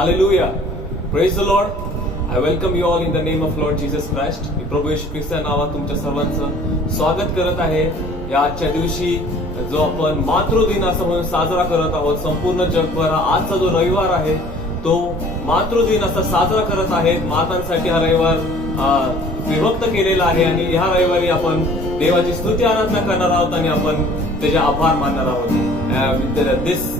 Hallelujah. Praise the Lord. I welcome you all in the name of Lord Jesus Christ. मी प्रभू येशू ख्रिस्त या नावात तुमच्या सर्वांचं स्वागत करत आहे. या आजच्या दिवशी जो आपण मातृदिन असं म्हणून साजरा करत आहोत, संपूर्ण जगभर आजचा जो रविवार आहे तो मातृदिन असा साजरा करत आहेत. मातांसाठी हा रविवार विभक्त केलेला आहे आणि ह्या रविवारी आपण देवाची स्तुती आराधना करणार आहोत आणि आपण त्याचे आभार मानणार आहोत.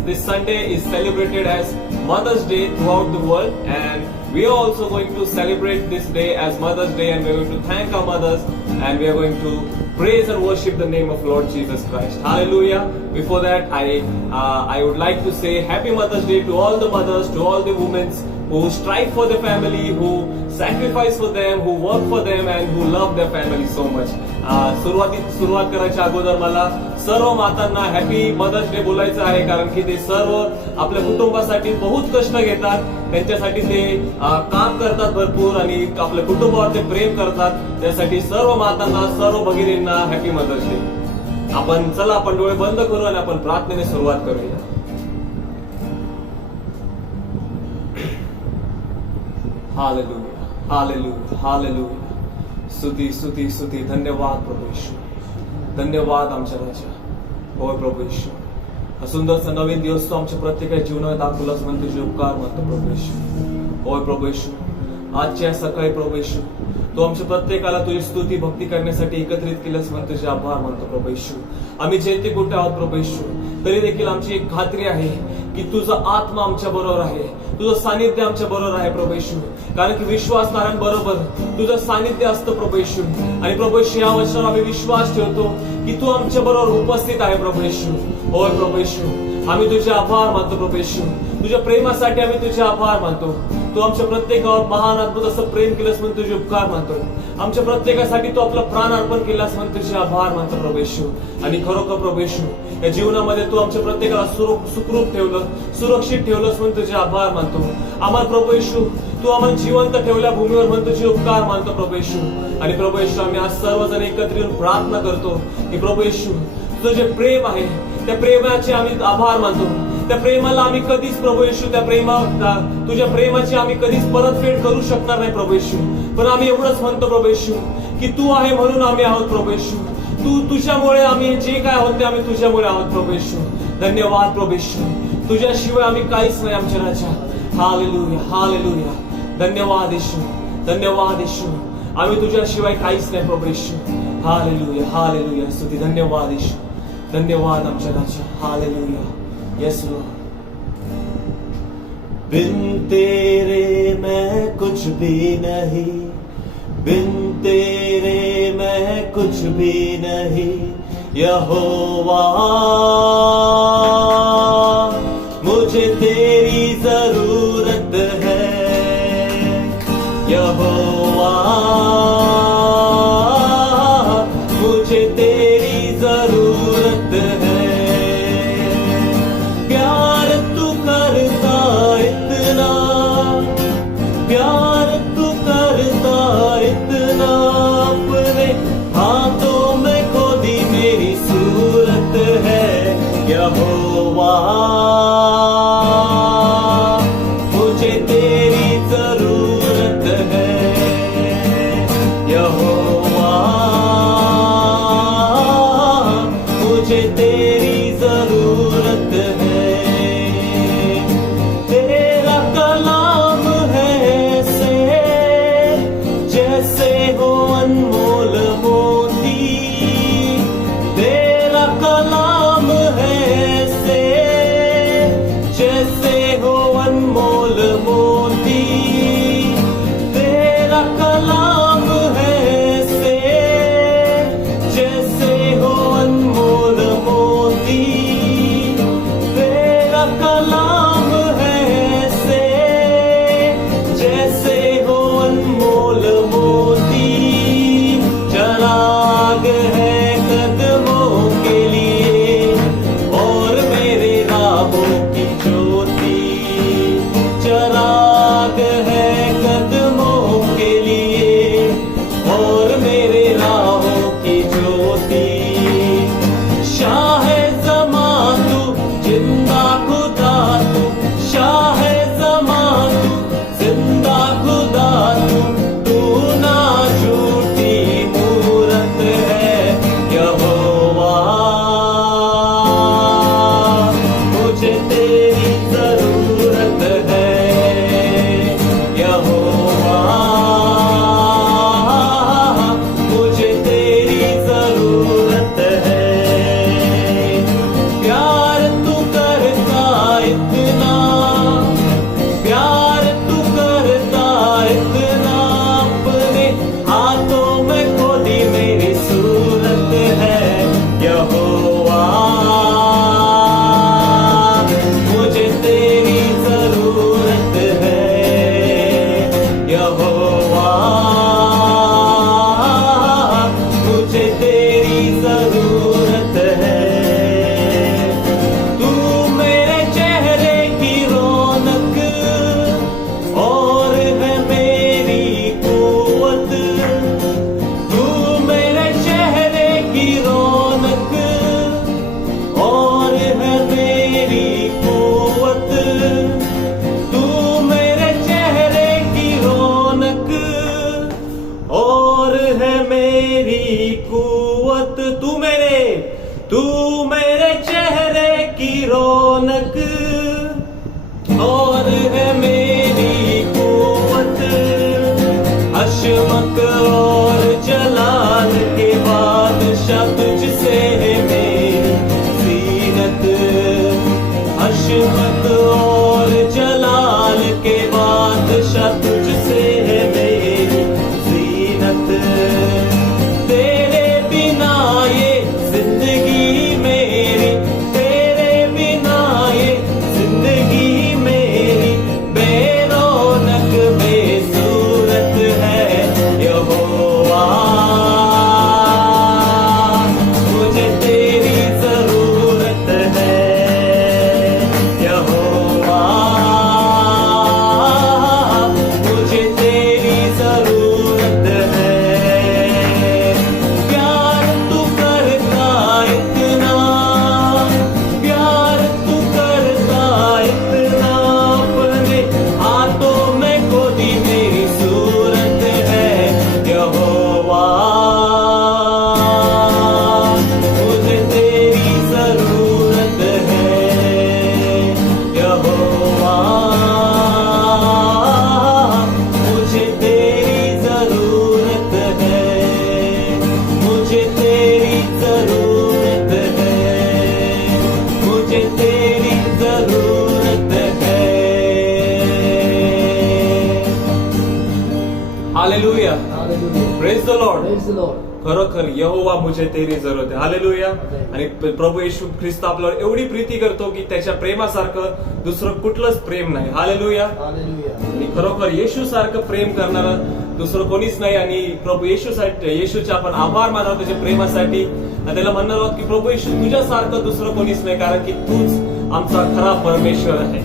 This Sunday is celebrated as Mother's Day throughout the world, and we are also going to celebrate this day as Mother's Day, and we are going to thank our mothers, and we are going to praise and worship the name of Lord Jesus Christ. Hallelujah. Before that, I would like to say Happy Mother's Day to all the mothers, to all the women who strive for their family, who sacrifice for them, who work for them, and who love their family so much. सुरुवात करायच्या अगोदर मला सर्व मातांना happy mother's day बोलायचं आहे, कारण की ते सर्व आपल्या कुटुंबासाठी बहुत कष्ट घेतात. त्यांच्यासाठी ते काम करतात भरपूर आणि आपल्या कुटुंबावर ते प्रेम करतात. त्यासाठी सर्व मातांना, सर्व भगिनींना हॅपी मदर्स डे. आपण डोळे बंद करू आणि आपण प्रार्थनेने सुरुवात करूया. Hallelujah, hallelujah, hallelujah. स्तुती स्तुती स्तुती. धन्यवाद प्रभू येशू, धन्यवाद आमच्या राजा. होय प्रभू येशू, हा सुंदरचा नवीन दिवस तो आमच्या प्रत्येकाच्या जीवनात दाखवलाच म्हणून तुझे उपकार मानतो प्रभू येशू. होय प्रभू येशू, आजच्या सकाळी प्रभू येशू तो आमच्या प्रत्येकाला तुझी स्तुती भक्ती करण्यासाठी एकत्रित केलंस म्हणून तुझे आभार मानतो प्रभू येशू. आम्ही जेथे कुठे आहोत प्रभू येशू, तरी देखील आमची एक खात्री आहे की तुझा आत्मा आमच्या बरोबर आहे, तुझं सानिध्य आमच्या बरोबर आहे प्रभू येशू. कारण की विश्वासणाऱ्यांबरोबर तुझं सानिध्य असतं प्रभू येशू. आणि प्रभू येशू, या वर्षावर आम्ही विश्वास ठेवतो की तू आमच्या बरोबर उपस्थित आहे प्रभू येशू. होय प्रभू येशू, आम्ही तुझे आभार मानतो प्रभू येशू. तुझ्या प्रेमासाठी आम्ही तुझे आभार मानतो. तू आमच्या प्रत्येकावर महान अद्भुत असं प्रेम केलंस म्हणून तुझे उपकार मानतो. आमच्या प्रत्येकासाठी तू आपला प्राण अर्पण केलास म्हणून तुझे आभार मानतो प्रभू येशू. आणि खरोखर प्रभू येशू, या जीवनामध्ये तू आमच्या प्रत्येकाला सुखरूप ठेवलं, सुरक्षित ठेवलंस म्हणून तुझे आभार मानतो. आम्हाला प्रभू येशू तू आम्हाला जिवंत ठेवल्या भूमीवर म्हणून तुझे उपकार मानतो प्रभू येशू. आणि प्रभू येशू, आम्ही आज सर्वजण एकत्र येऊन प्रार्थना करतो की प्रभू येशू तुझं जे प्रेम आहे त्या प्रेमाचे आम्ही आभार मानतो. त्या प्रेमाला आम्ही कधीच प्रभू येशू, तुझ्या प्रेमाची आम्ही कधीच परतफेड करू शकणार नाही प्रभू येशू. पण आम्ही एवढंच म्हणतो प्रभू येशू की तू आहे म्हणून आम्ही आहोत प्रभू येशू. तुझ्यामुळे आम्ही जे काय आहोत ते आम्ही तुझ्यामुळे आहोत प्रभू येशू. धन्यवाद प्रभू येशू, तुझ्याशिवाय आम्ही काहीच नाही आमच्या राजा. Hallelujah, hallelujah. धन्यवाद येशू, धन्यवाद येशू. आम्ही तुझ्याशिवाय काहीच नाही प्रभू येशू. Hallelujah, hallelujah. स्तुती. धन्यवाद येशू, धन्यवाद आमच्या राजा. हालेलुया. Yes Lord. बिन तेरे मैं कुछ भी नहीं, बिन तेरे मैं कुछ भी नहीं. यहोवा मुझे तेरी जरूरत है. यहोवा मुझे तेरी जरूरत है. प्यार तू करता इतना, प्यार तू करता इतना, अपने हाथों में खोदी मेरी सूरत है. यहोवा मुझे तेरी जरूरत है. यहोवा मुझे तेरी जरूरत है. तेरा कलाम है ऐसे जैसे हो अनमोल मोती. तेरा कलाम है ऐसे और जलाल के बादशाह तुझसे है मेरी जीनत। अशमत और जलाल के बादशाह तुझसे है मेरी जीनत। तेरे बिना ये जिंदगी मेरी, तेरे बिना ये जिंदगी मेरी बेरौनक बेसूरत है यहोवा। मुझे तेरी जरूरत है यहोवा, मुझे तेरी जरूरत है। प्यार तू करता इतना, प्यार तू करता इतना, अपने हाथों में खोदी मेरी सूरत है यहोवा। मुझे तेरी जरूरत है यहोवा, मुझे तेरी जरूरत है, मुझे तेरी जरूरत है, मुझे तेरी जरूरत है। Hallelujah, praise the Lord. Praise the Lord. खरोखर यहोवा मुझे तेरी जरूरत आहे. हालेलुया. आणि प्रभू येशू ख्रिस्त आपल्यावर एवढी प्रीती करतो की त्याच्या प्रेमासारखं दुसरं कुठलंच प्रेम नाही. हालेलुया. Hallelujah. आणि खरोखर येशू सारखं प्रेम करणारं दुसरं कोणीच नाही. आणि प्रभू येशूचे आपण आभार मानावं त्याच्या प्रेमासाठी. आणि त्याला म्हणणार आहोत की प्रभू येशू तुझ्यासारखं दुसरं कोणीच नाही, कारण की तूच आमचा खरा परमेश्वर आहे.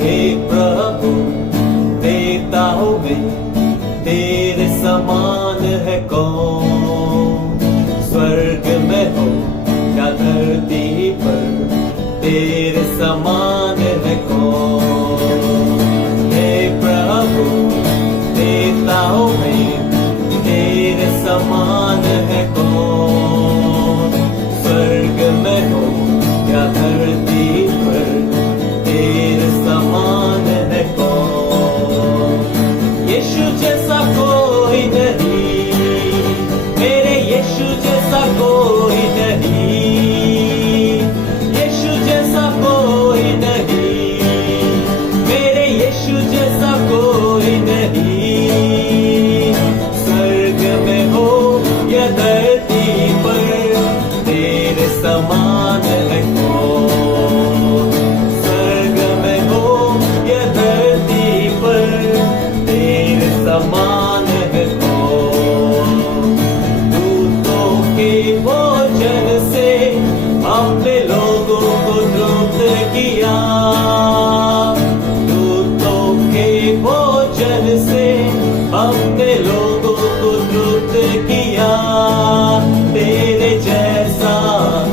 हे प्रभु देता हूँ मैं, तेरे समान है कौन। स्वर्ग में हो या धरती पर, तेरे समान है कौन। हे प्रभु देता हूँ मैं, तेरे समान है कौन। स्वर्ग में हो या धरती पर, तेरे समान है कौन। यीशु जैसा कोई नहीं, मेरे यीशु जैसा कोई नहीं। यीशु जैसा कोई नहीं, मेरे यीशु जैसा कोई नहीं। स्वर्ग में हो या धरती पर, तेरे समान है कौन। स्वर्ग में हो या धरती पर, तेरे समान है कौन। दूतों के भोजन से अपने लोगों को तृप्त किया। दूतों के भोजन से अपने लोगों को तृप्त किया। तेरे जैसा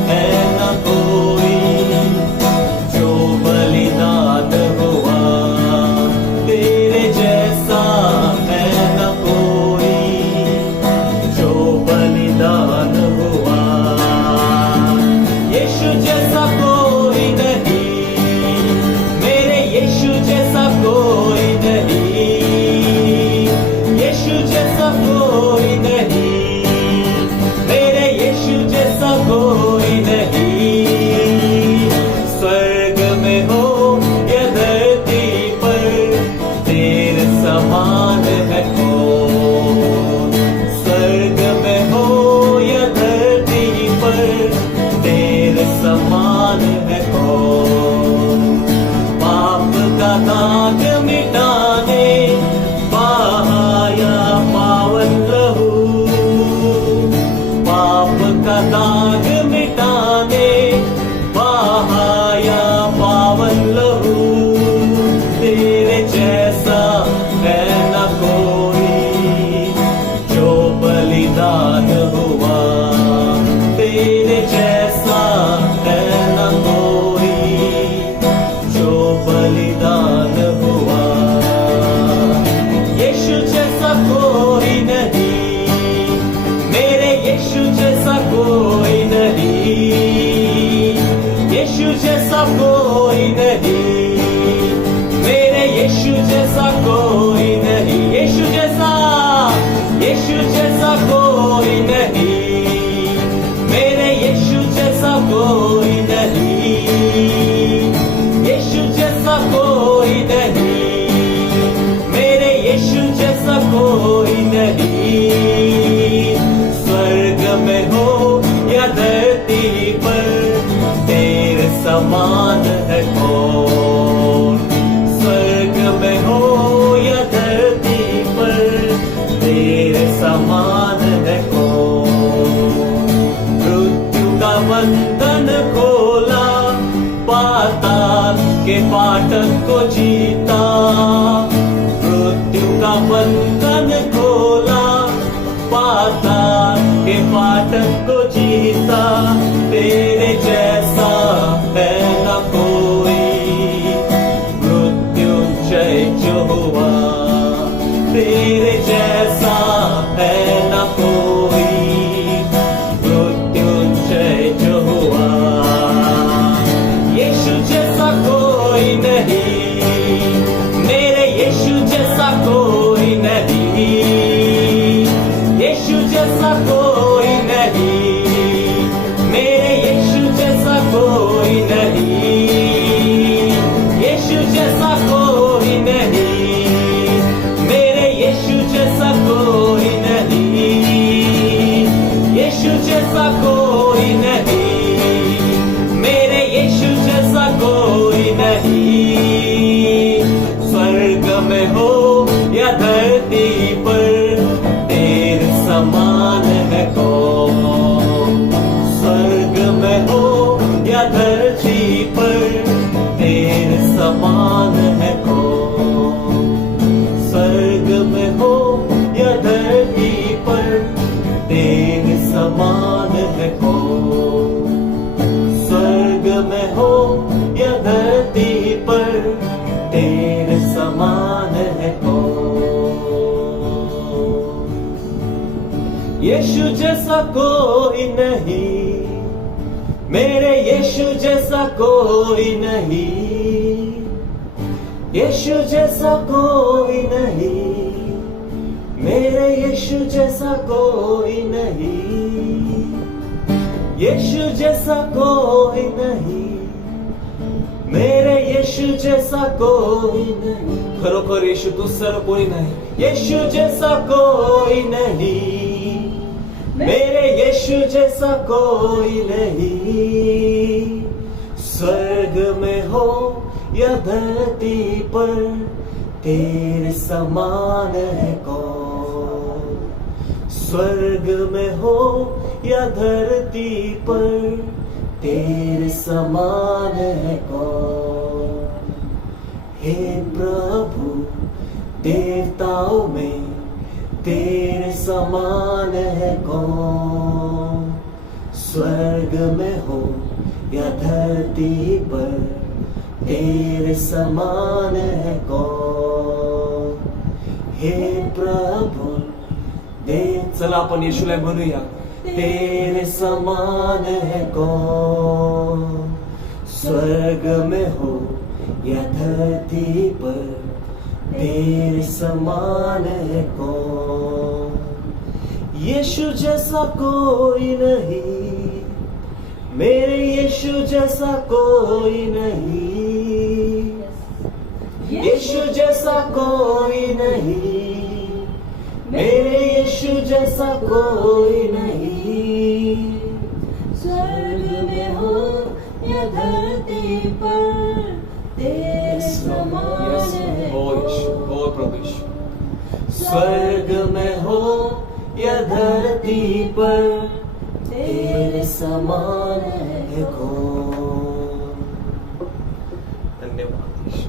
है न कोई जो बलिदान हुआ। तेरे जैसा है न कोई जो बलिदान हुआ। यीशु जैसा कोई नहीं, मेरे यीशु जैसा कोई नहीं। यीशु जैसा कोई नहीं, मेरे यीशु जैसा कोई नहीं। स्वर्ग में हो या धरती पर, तेरे समान है कौन। स्वर्ग में हो या धरती पर, तेरे समान है कौन। पाप का दाग मिटाने बहाया पावन लहू। पाप का दाग मिटाने बहाया पावन लहू। तेरे जैसा है न कोई जो बलिदान हुआ। तेरे जैसा है न कोई जो बलिदान हुआ। यीशु जैसा कोई नहीं, मेरे यीशु जैसा कोई नहीं। यीशु जैसा कोई नहीं, मेरे यीशु जैसा कोई नहीं। कोई नहीं, यीशु जैसा कोई नहीं, मेरे यीशु जैसा कोई नहीं। स्वर्ग में हो या धरती पर, तेरे समान है कौन। स्वर्ग में हो या धरती पर, तेरे समान है कौन। मृत्यु का बंधन खोला, पाताल के फाटक को जीता। मृत्यु का बंधन खोला, पाताल के फाटक को जीता। तेरे जैसा है न कोई, मृत्युंजय जो हुआ। तेरे जैसा है न कोई, मृत्युंजय जो हुआ। यीशु जैसा कोई नहीं, मेरे यीशु जैसा कोई नहीं। यीशु जैसा कोई नहीं, मेरे यीशु जैसा कोई नहीं। यीशु जैसा कोई नहीं, मेरे यीशु जैसा कोई नहीं। यीशु जैसा कोई नहीं, मेरे यीशु जैसा कोई नहीं। स्वर्ग में हो या धरती पर, तेरे समान है कौन। स्वर्ग में हो या धरती पर, तेरे समान है कौन। स्वर्ग में हो या धरती पर, तेरे समान है कौन। स्वर्ग में हो या धरती पर, तेरे समान है कौन। यीशु जैसा कोई नहीं, मेरे यीशु जैसा कोई नहीं। यीशु जैसा कोई नहीं, मेरे यीशु जैसा कोई नहीं। यीशु जैसा कोई नहीं, मेरे यीशु जैसा कोई नहीं। खरोखर यीशु दुसरं कोणी नाही। यीशु जैसा कोई नहीं, मेरे यीशु जैसा कोई नहीं। स्वर्ग में हो या धरती पर, तेरे समान है कौन। स्वर्ग में हो या धरती पर, तेरे समान है कौन। हे प्रभु, देवताओं में तेरे समान है कौन। स्वर्ग में हो या धरती पर, तेरे समान है कौन। हे प्रभु, चला आपण येशूला म्हणूया, तेरे समान है कौन। स्वर्ग में हो या धरती पर, तेरे समान है कौन। यीशु जैसा कोई नहीं, मेरे यीशु जैसा कोई नहीं। यीशु जैसा कोई नहीं, मेरे यीशु जैसा कोई नहीं। स्वर्ग में हो या धरती पर, तेरे समान है कौन। स्वर्ग में हो या धरती पर, तेरे समान है कौन। धन्यवाद यीशु.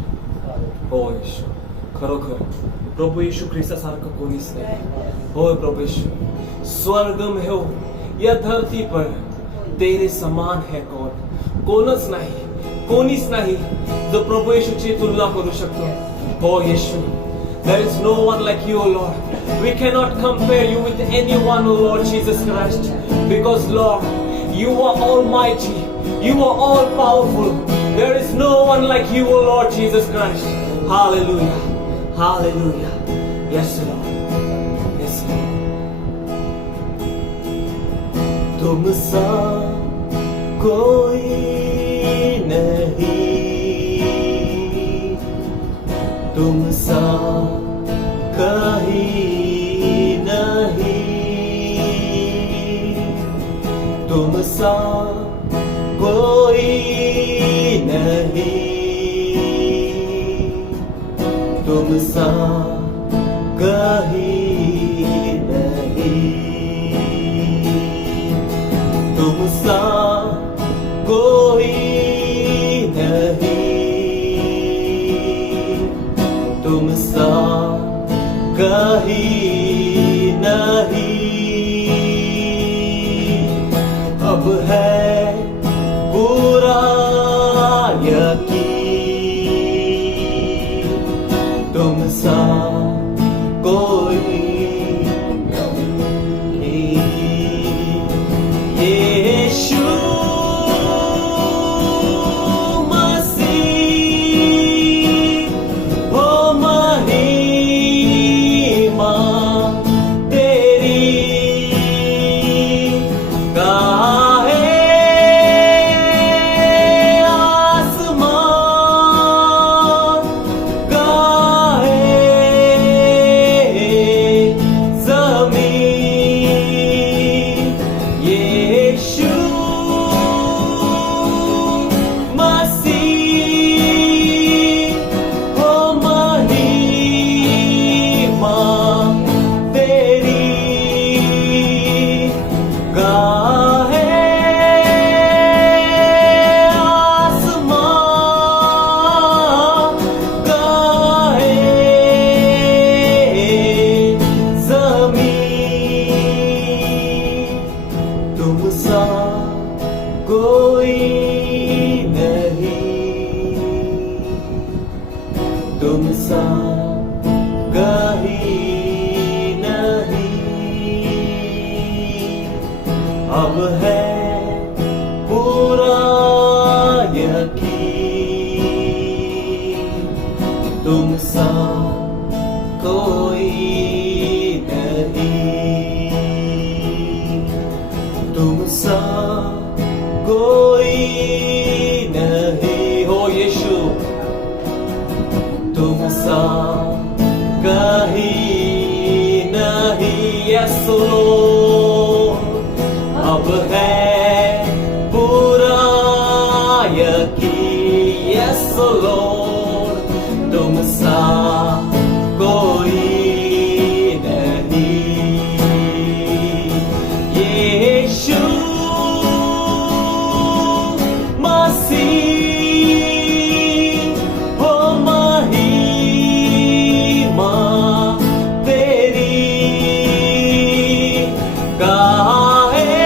हो यीशु, खरोखर प्रभू येशू ख्रिस्तासारखं कोणीच नाही. होय प्रभू येशू, स्वर्ग में हो या धरती पर तेरे समान है कौन. कोणच नाही, कोणीच नाही जो प्रभू येशूची तुलना करू शकतो. हो येशू, there is no one like you, O Lord. We cannot compare you with anyone, O Lord Jesus Christ, because Lord, you are almighty, you are all powerful. There is no one like you, O Lord Jesus Christ. Hallelujah, hallelujah. Yes Lord, yes Lord. तुम सा कोई नहीं तुम सा कहीं नहीं, तुम सा कोई नहीं, तुम सा कहीं नहीं, तुम सा कोई नहीं, तुम सा कहीं नहीं। अब है पूरा यकीन तुम सा कोई नहीं। यीशु मसीह हो महिमा तेरी गाहे आसमान गाहे ज़मीन। यीशु मसीह हो महिमा तेरी गाहे आसमान गाहे ज़मीन। तुम सा कोई नहीं, तुम सा कहीं नहीं। अब है पूरा यकीन तुम सा कोई नहीं, तुम सा कोई नहीं। हो यीशु तुम सा कहीं नहीं। यस लॉर्ड अब है पूरा यकीन। यस लॉर्ड तुम सा कोई नहीं। यीशु मसीह हो महिमा तेरी गाहे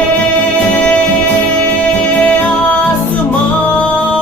आसमान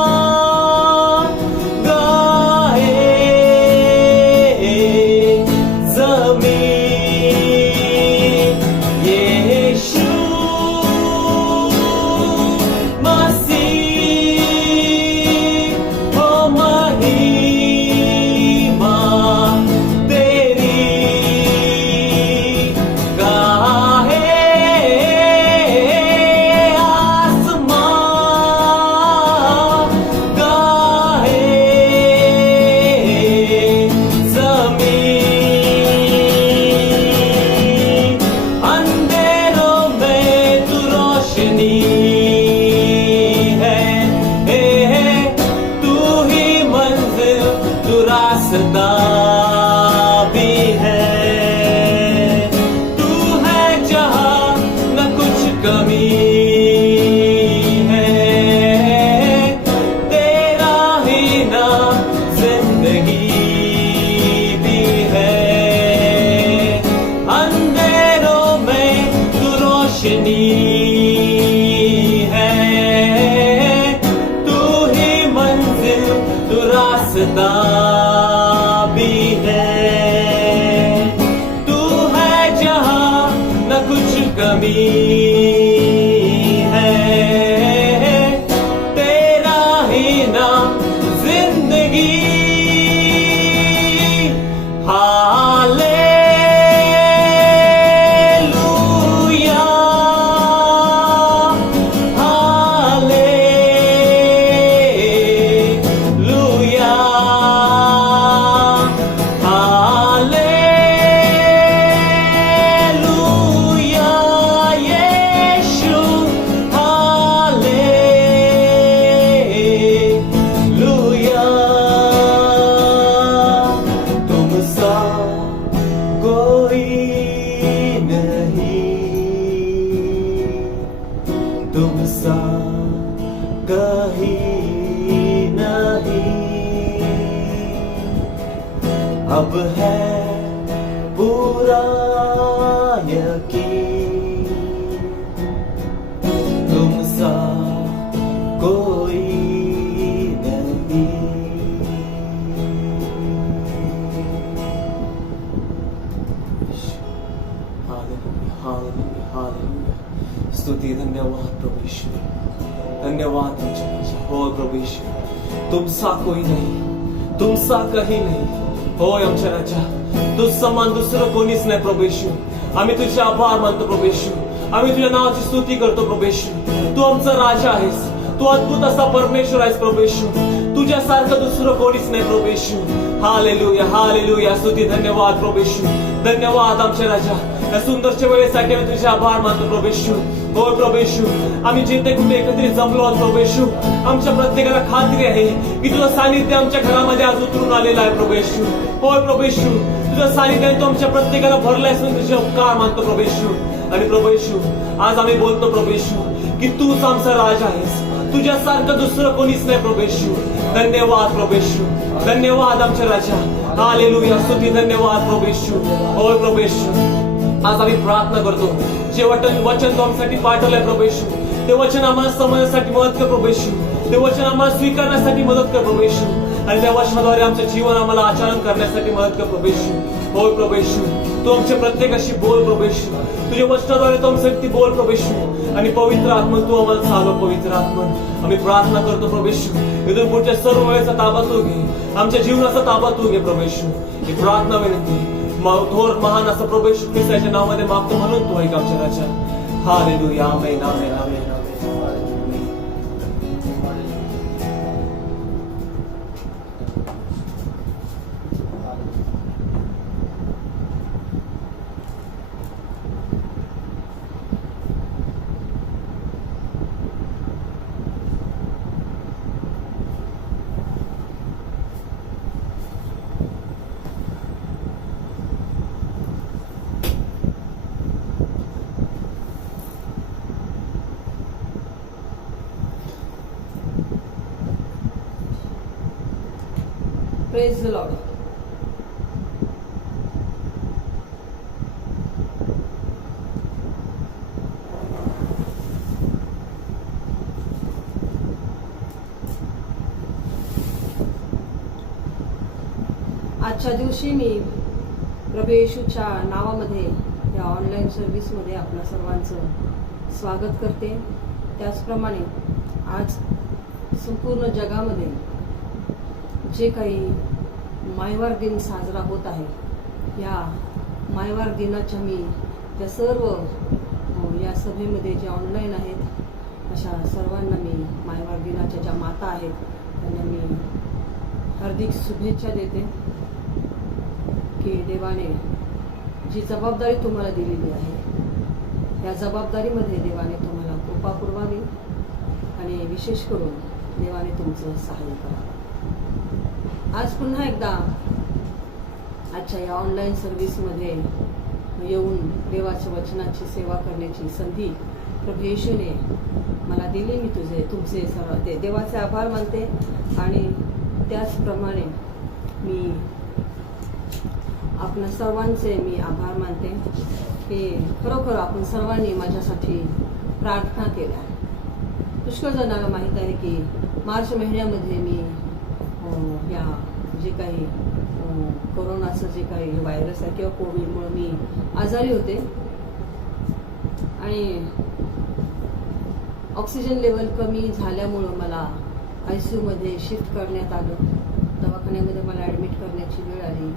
कहीं नहीं, अब है पूरा यकीन, तुम सा कोई नहीं। Hallelujah, hallelujah, hallelujah. स्तुती, धन्यवाद प्रभु यीशु, धन्यवाद आमच्या राजा. हो प्रभु यीशु, तुमचा कोई नाही, तुमचा काही नाही. होय आमच्या राजा, तू समान दुसरं कोणीच नाही प्रभु यीशु. आम्ही तुझे आभार मानतो प्रभु यीशु, आम्ही तुझ्या नावाची स्तुती करतो प्रभु यीशु. तू आमचा राजा आहेस, तू अद्भुत असा परमेश्वर आहेस प्रभु यीशु. तुझ्यासारखं दुसरं कोणीच नाही प्रभु यीशु. Hallelujah, hallelujah. स्तुती, धन्यवाद प्रभु यीशु, धन्यवाद आमच्या राजा. या सुंदरच्या वेळेसाठी आम्ही तुझे आभार मानतो प्रभु यीशु. होय प्रभु यीशु, आम्ही जिथे कुठे एकत्रित जमलो आहोत प्रभु यीशु, आमच्या प्रत्येकाला खात्री आहे की तुझं सानिध्य आमच्या घरामध्ये आज उतरून आलेलं आहे प्रभु यीशु. होय प्रभु यीशु, तुझं सानिध्याने तू आमच्या प्रत्येकाला भरलायस म्हणून तुझे उपकार मानतो प्रभु यीशु. आणि प्रभु यीशु, आज आम्ही बोलतो प्रभु यीशु की तूच आमचा राजा आहेस, तुझ्यासारखं दुसरं कोणीच नाही प्रभु यीशु. धन्यवाद प्रभु यीशु, धन्यवाद आमच्या राजा. हालेलुया, स्तुती, धन्यवाद प्रभु यीशु. होय प्रभु यीशु, आज आम्ही प्रार्थना करतो, जे वचन तू आमच्यासाठी पाठवलंय प्रभु यीशु, ते वचन आम्हाला समजण्यासाठी मदत कर प्रभु यीशु. ते वचन आम्हाला स्वीकारण्यासाठी मदत कर प्रभु यीशु. आणि त्या वचनाद्वारे आमचं जीवन आम्हाला आचरण करण्यासाठी मदत कर प्रभु यीशु. होय प्रभु यीशु, तू आमच्या प्रत्येकाशी बोल प्रभु यीशु. तुझ्या वचनाद्वारे तू आमच्यासाठी बोल प्रभु यीशु. आणि पवित्र आत्मा तू आम्हाला चालव पवित्र आत्मा. आम्ही प्रार्थना करतो प्रभु यीशु, इथून पुढच्या सर्व वेळेचा ताबा तू घे, आमच्या जीवनाचा ताबा तू घे प्रभु यीशु. ही प्रार्थना विनंती थोर महान असं प्रभू येशू ख्रिस्ताच्या नावामध्ये मागतो म्हणून तू ऐक आमच्या राजा. Hallelujah, amen, amen, amen, amen. Praise the Lord. आजच्या दिवशी मी प्रभू येशूच्या नावामध्ये या ऑनलाईन सर्व्हिसमध्ये आपल्या सर्वांचं स्वागत करते. त्याचप्रमाणे आज संपूर्ण जगामध्ये जे काही मायवार दिन साजरा होत आहे, या मायवार दिनाच्या मी त्या सर्व या सभेमध्ये जे ऑनलाईन आहेत अशा सर्वांना मी मायवार दिनाच्या ज्या माता आहेत त्यांना मी हार्दिक शुभेच्छा देते की देवाने जी जबाबदारी तुम्हाला दिलेली आहे या जबाबदारीमध्ये देवाने तुम्हाला कृपा पुरवावी आणि विशेष करून देवाने तुमचं सहाय्य करावं. आज पुन्हा एकदा आजच्या या ऑनलाईन सर्व्हिसमध्ये येऊन देवाच्या वचनाची सेवा करण्याची संधी प्रभू येशूने मला दिली. मी तुमचे सर्व देवाचे आभार मानते आणि त्याचप्रमाणे मी आपल्या सर्वांचे मी आभार मानते की खरोखर आपण सर्वांनी माझ्यासाठी प्रार्थना केल्या. पुष्कळ जणांना माहीत आहे की मार्च महिन्यामध्ये मी या जे काही कोरोनाचं जे काही व्हायरस आहे किंवा कोविडमुळे मी आजारी होते आणि ऑक्सिजन लेवल कमी झाल्यामुळं मला ICUमध्ये शिफ्ट करण्यात आलं. दवाखान्यामध्ये मला ॲडमिट करण्याची वेळ आली.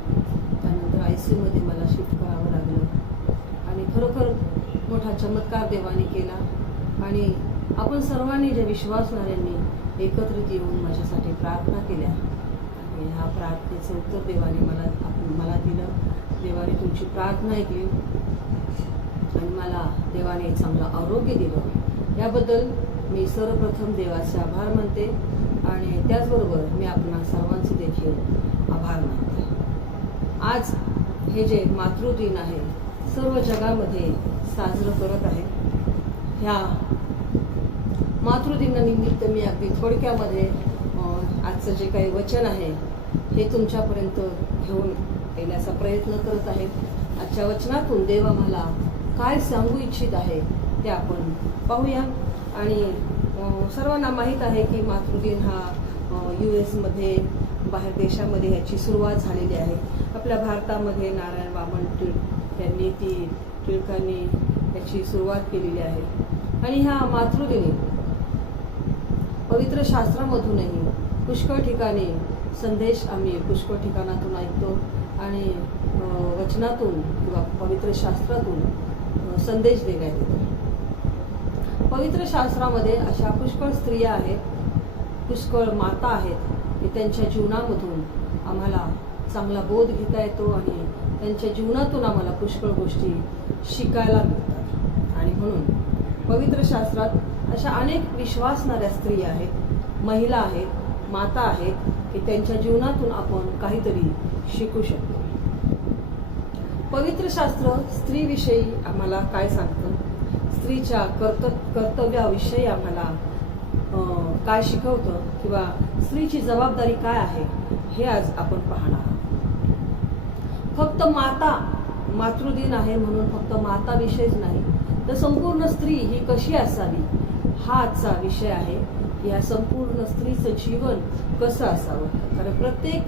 त्यानंतर ICUमध्ये मला शिफ्ट करावं लागलं आणि खरोखर मोठा चमत्कार देवाने केला आणि आपण सर्वांनी ज्या विश्वासणाऱ्यांनी एकत्रित येऊन माझ्यासाठी प्रार्थना केल्या आणि ह्या प्रार्थनेचं उत्तर देवाने मला दिलं. देवाने तुमची प्रार्थना ऐकली आणि मला देवाने चांगलं आरोग्य दिलं. याबद्दल मी सर्वप्रथम देवाचे आभार मानते आणि त्याचबरोबर मी आपणा सर्वांचे देखील आभार मानते. आज हे जे मातृदिन आहे सर्व जगामध्ये साजरं करत आहे. ह्या मातृदिनानिमित्त मी अगदी थोडक्यामध्ये आजचं जे काही वचन आहे हे तुमच्यापर्यंत घेऊन येण्याचा प्रयत्न करत आहे. आजच्या वचनातून देव आम्हाला काय सांगू इच्छित आहे ते आपण पाहूया. आणि सर्वांना माहीत आहे की मातृदिन हा US मध्ये, बाहेर देशामध्ये ह्याची सुरुवात झालेली आहे. आपल्या भारतामध्ये नारायण वामन टिळकांनी याची सुरुवात केलेली आहे. आणि ह्या मातृदिनी पवित्र शास्त्रामधूनही पुष्कळ ठिकाणी संदेश आम्ही पुष्कळ ठिकाणातून ऐकतो आणि वचनातून किंवा पवित्र शास्त्रातून संदेश देण्यात येतो. पवित्र शास्त्रामध्ये अशा पुष्कळ स्त्रिया आहेत, पुष्कळ माता आहेत की त्यांच्या जीवनामधून आम्हाला चांगला बोध घेता येतो आणि त्यांच्या जीवनातून आम्हाला पुष्कळ गोष्टी शिकायला मिळतात. आणि म्हणून पवित्र शास्त्रात अशा अनेक विश्वासणाऱ्या स्त्रिया आहेत, महिला आहेत, माता आहेत की त्यांच्या जीवनातून आपण काहीतरी शिकू शकतो. पवित्र शास्त्र स्त्रीविषयी आम्हाला काय सांगतं, स्त्रीच्या कर्तव्याविषयी आम्हाला काय शिकवतं किंवा स्त्रीची जबाबदारी काय आहे हे आज आपण पाहणार आहोत. फक्त मातृदिन आहे म्हणून फक्त माताविषयीच नाही तर संपूर्ण स्त्री ही कशी असावी हा आजचा विषय आहे. या संपूर्ण स्त्रीचं जीवन कसं असावं, कारण प्रत्येक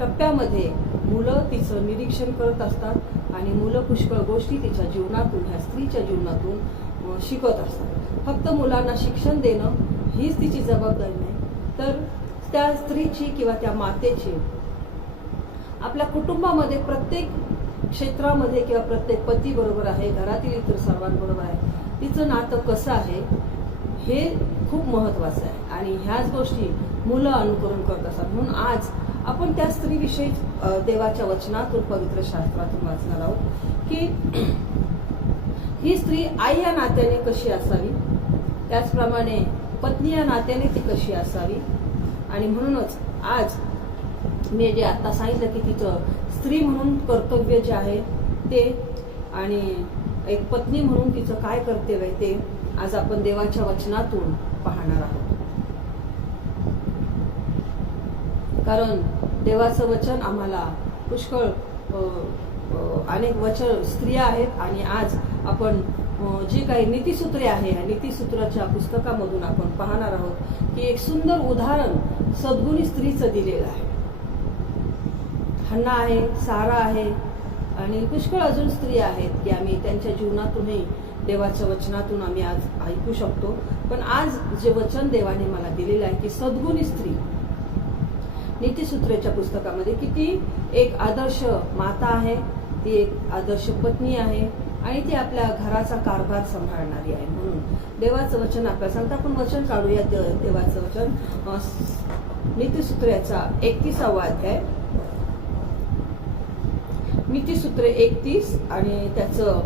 टप्प्यामध्ये मुलं तिचं निरीक्षण करत असतात आणि मुलं पुष्कळ गोष्टी तिच्या जीवनातून, ह्या स्त्रीच्या जीवनातून शिकत असतात. फक्त मुलांना शिक्षण देणं हीच तिची जबाबदारी नाही, तर त्या स्त्रीची किंवा त्या मातेची आपल्या कुटुंबामध्ये प्रत्येक क्षेत्रामध्ये किंवा प्रत्येक पती बरोबर आहे, घरातील इतर सर्वांबरोबर आहे, तिचं नातं कसं आहे हे खूप महत्वाचं आहे. आणि ह्याच गोष्टी मुलं अनुकरण करत असतात. म्हणून आज आपण त्या स्त्रीविषयी देवाच्या वचनातून, पवित्र शास्त्रातून वाचणार आहोत की ही स्त्री आई या नात्याने कशी असावी, त्याचप्रमाणे पत्नी या नात्याने ती कशी असावी. आणि म्हणूनच आज मी जे आता सांगितलं की तिचं स्त्री म्हणून कर्तव्य जे आहे ते आणि एक पत्नी म्हणून तिचं काय कर्तव्य आहे ते आज आपण देवाच्या वचनातून पाहणार आहोत. कारण देवाचं वचन आम्हाला पुष्कळ अनेक वचन स्त्रिया आहेत आणि आज आपण जी काही नीतिसूत्रे आहे या नीतिसूत्राच्या पुस्तकामधून आपण पाहणार आहोत की एक सुंदर उदाहरण सद्गुणी स्त्रीचं दिलेलं आहे. हन्ना आहे, सारा आहे आणि पुष्कळ अजून स्त्रिया आहेत की आम्ही त्यांच्या जीवनातूनही देवाच्या वचनातून आम्ही आज ऐकू शकतो. पण आज जे वचन देवाने मला दिलेलं आहे की सद्गुणी स्त्री नीतिसूत्रेच्या पुस्तकामध्ये की ती एक आदर्श माता आहे, ती एक आदर्श पत्नी आहे आणि ती आपल्या घराचा कारभार सांभाळणारी आहे. म्हणून देवाचं वचन आपल्याला सांगतं. आपण वचन काढूया देवाचं वचन नीतिसूत्रेचा 31वा अध्याय, नीतिसूत्रे 31 आणि त्याचं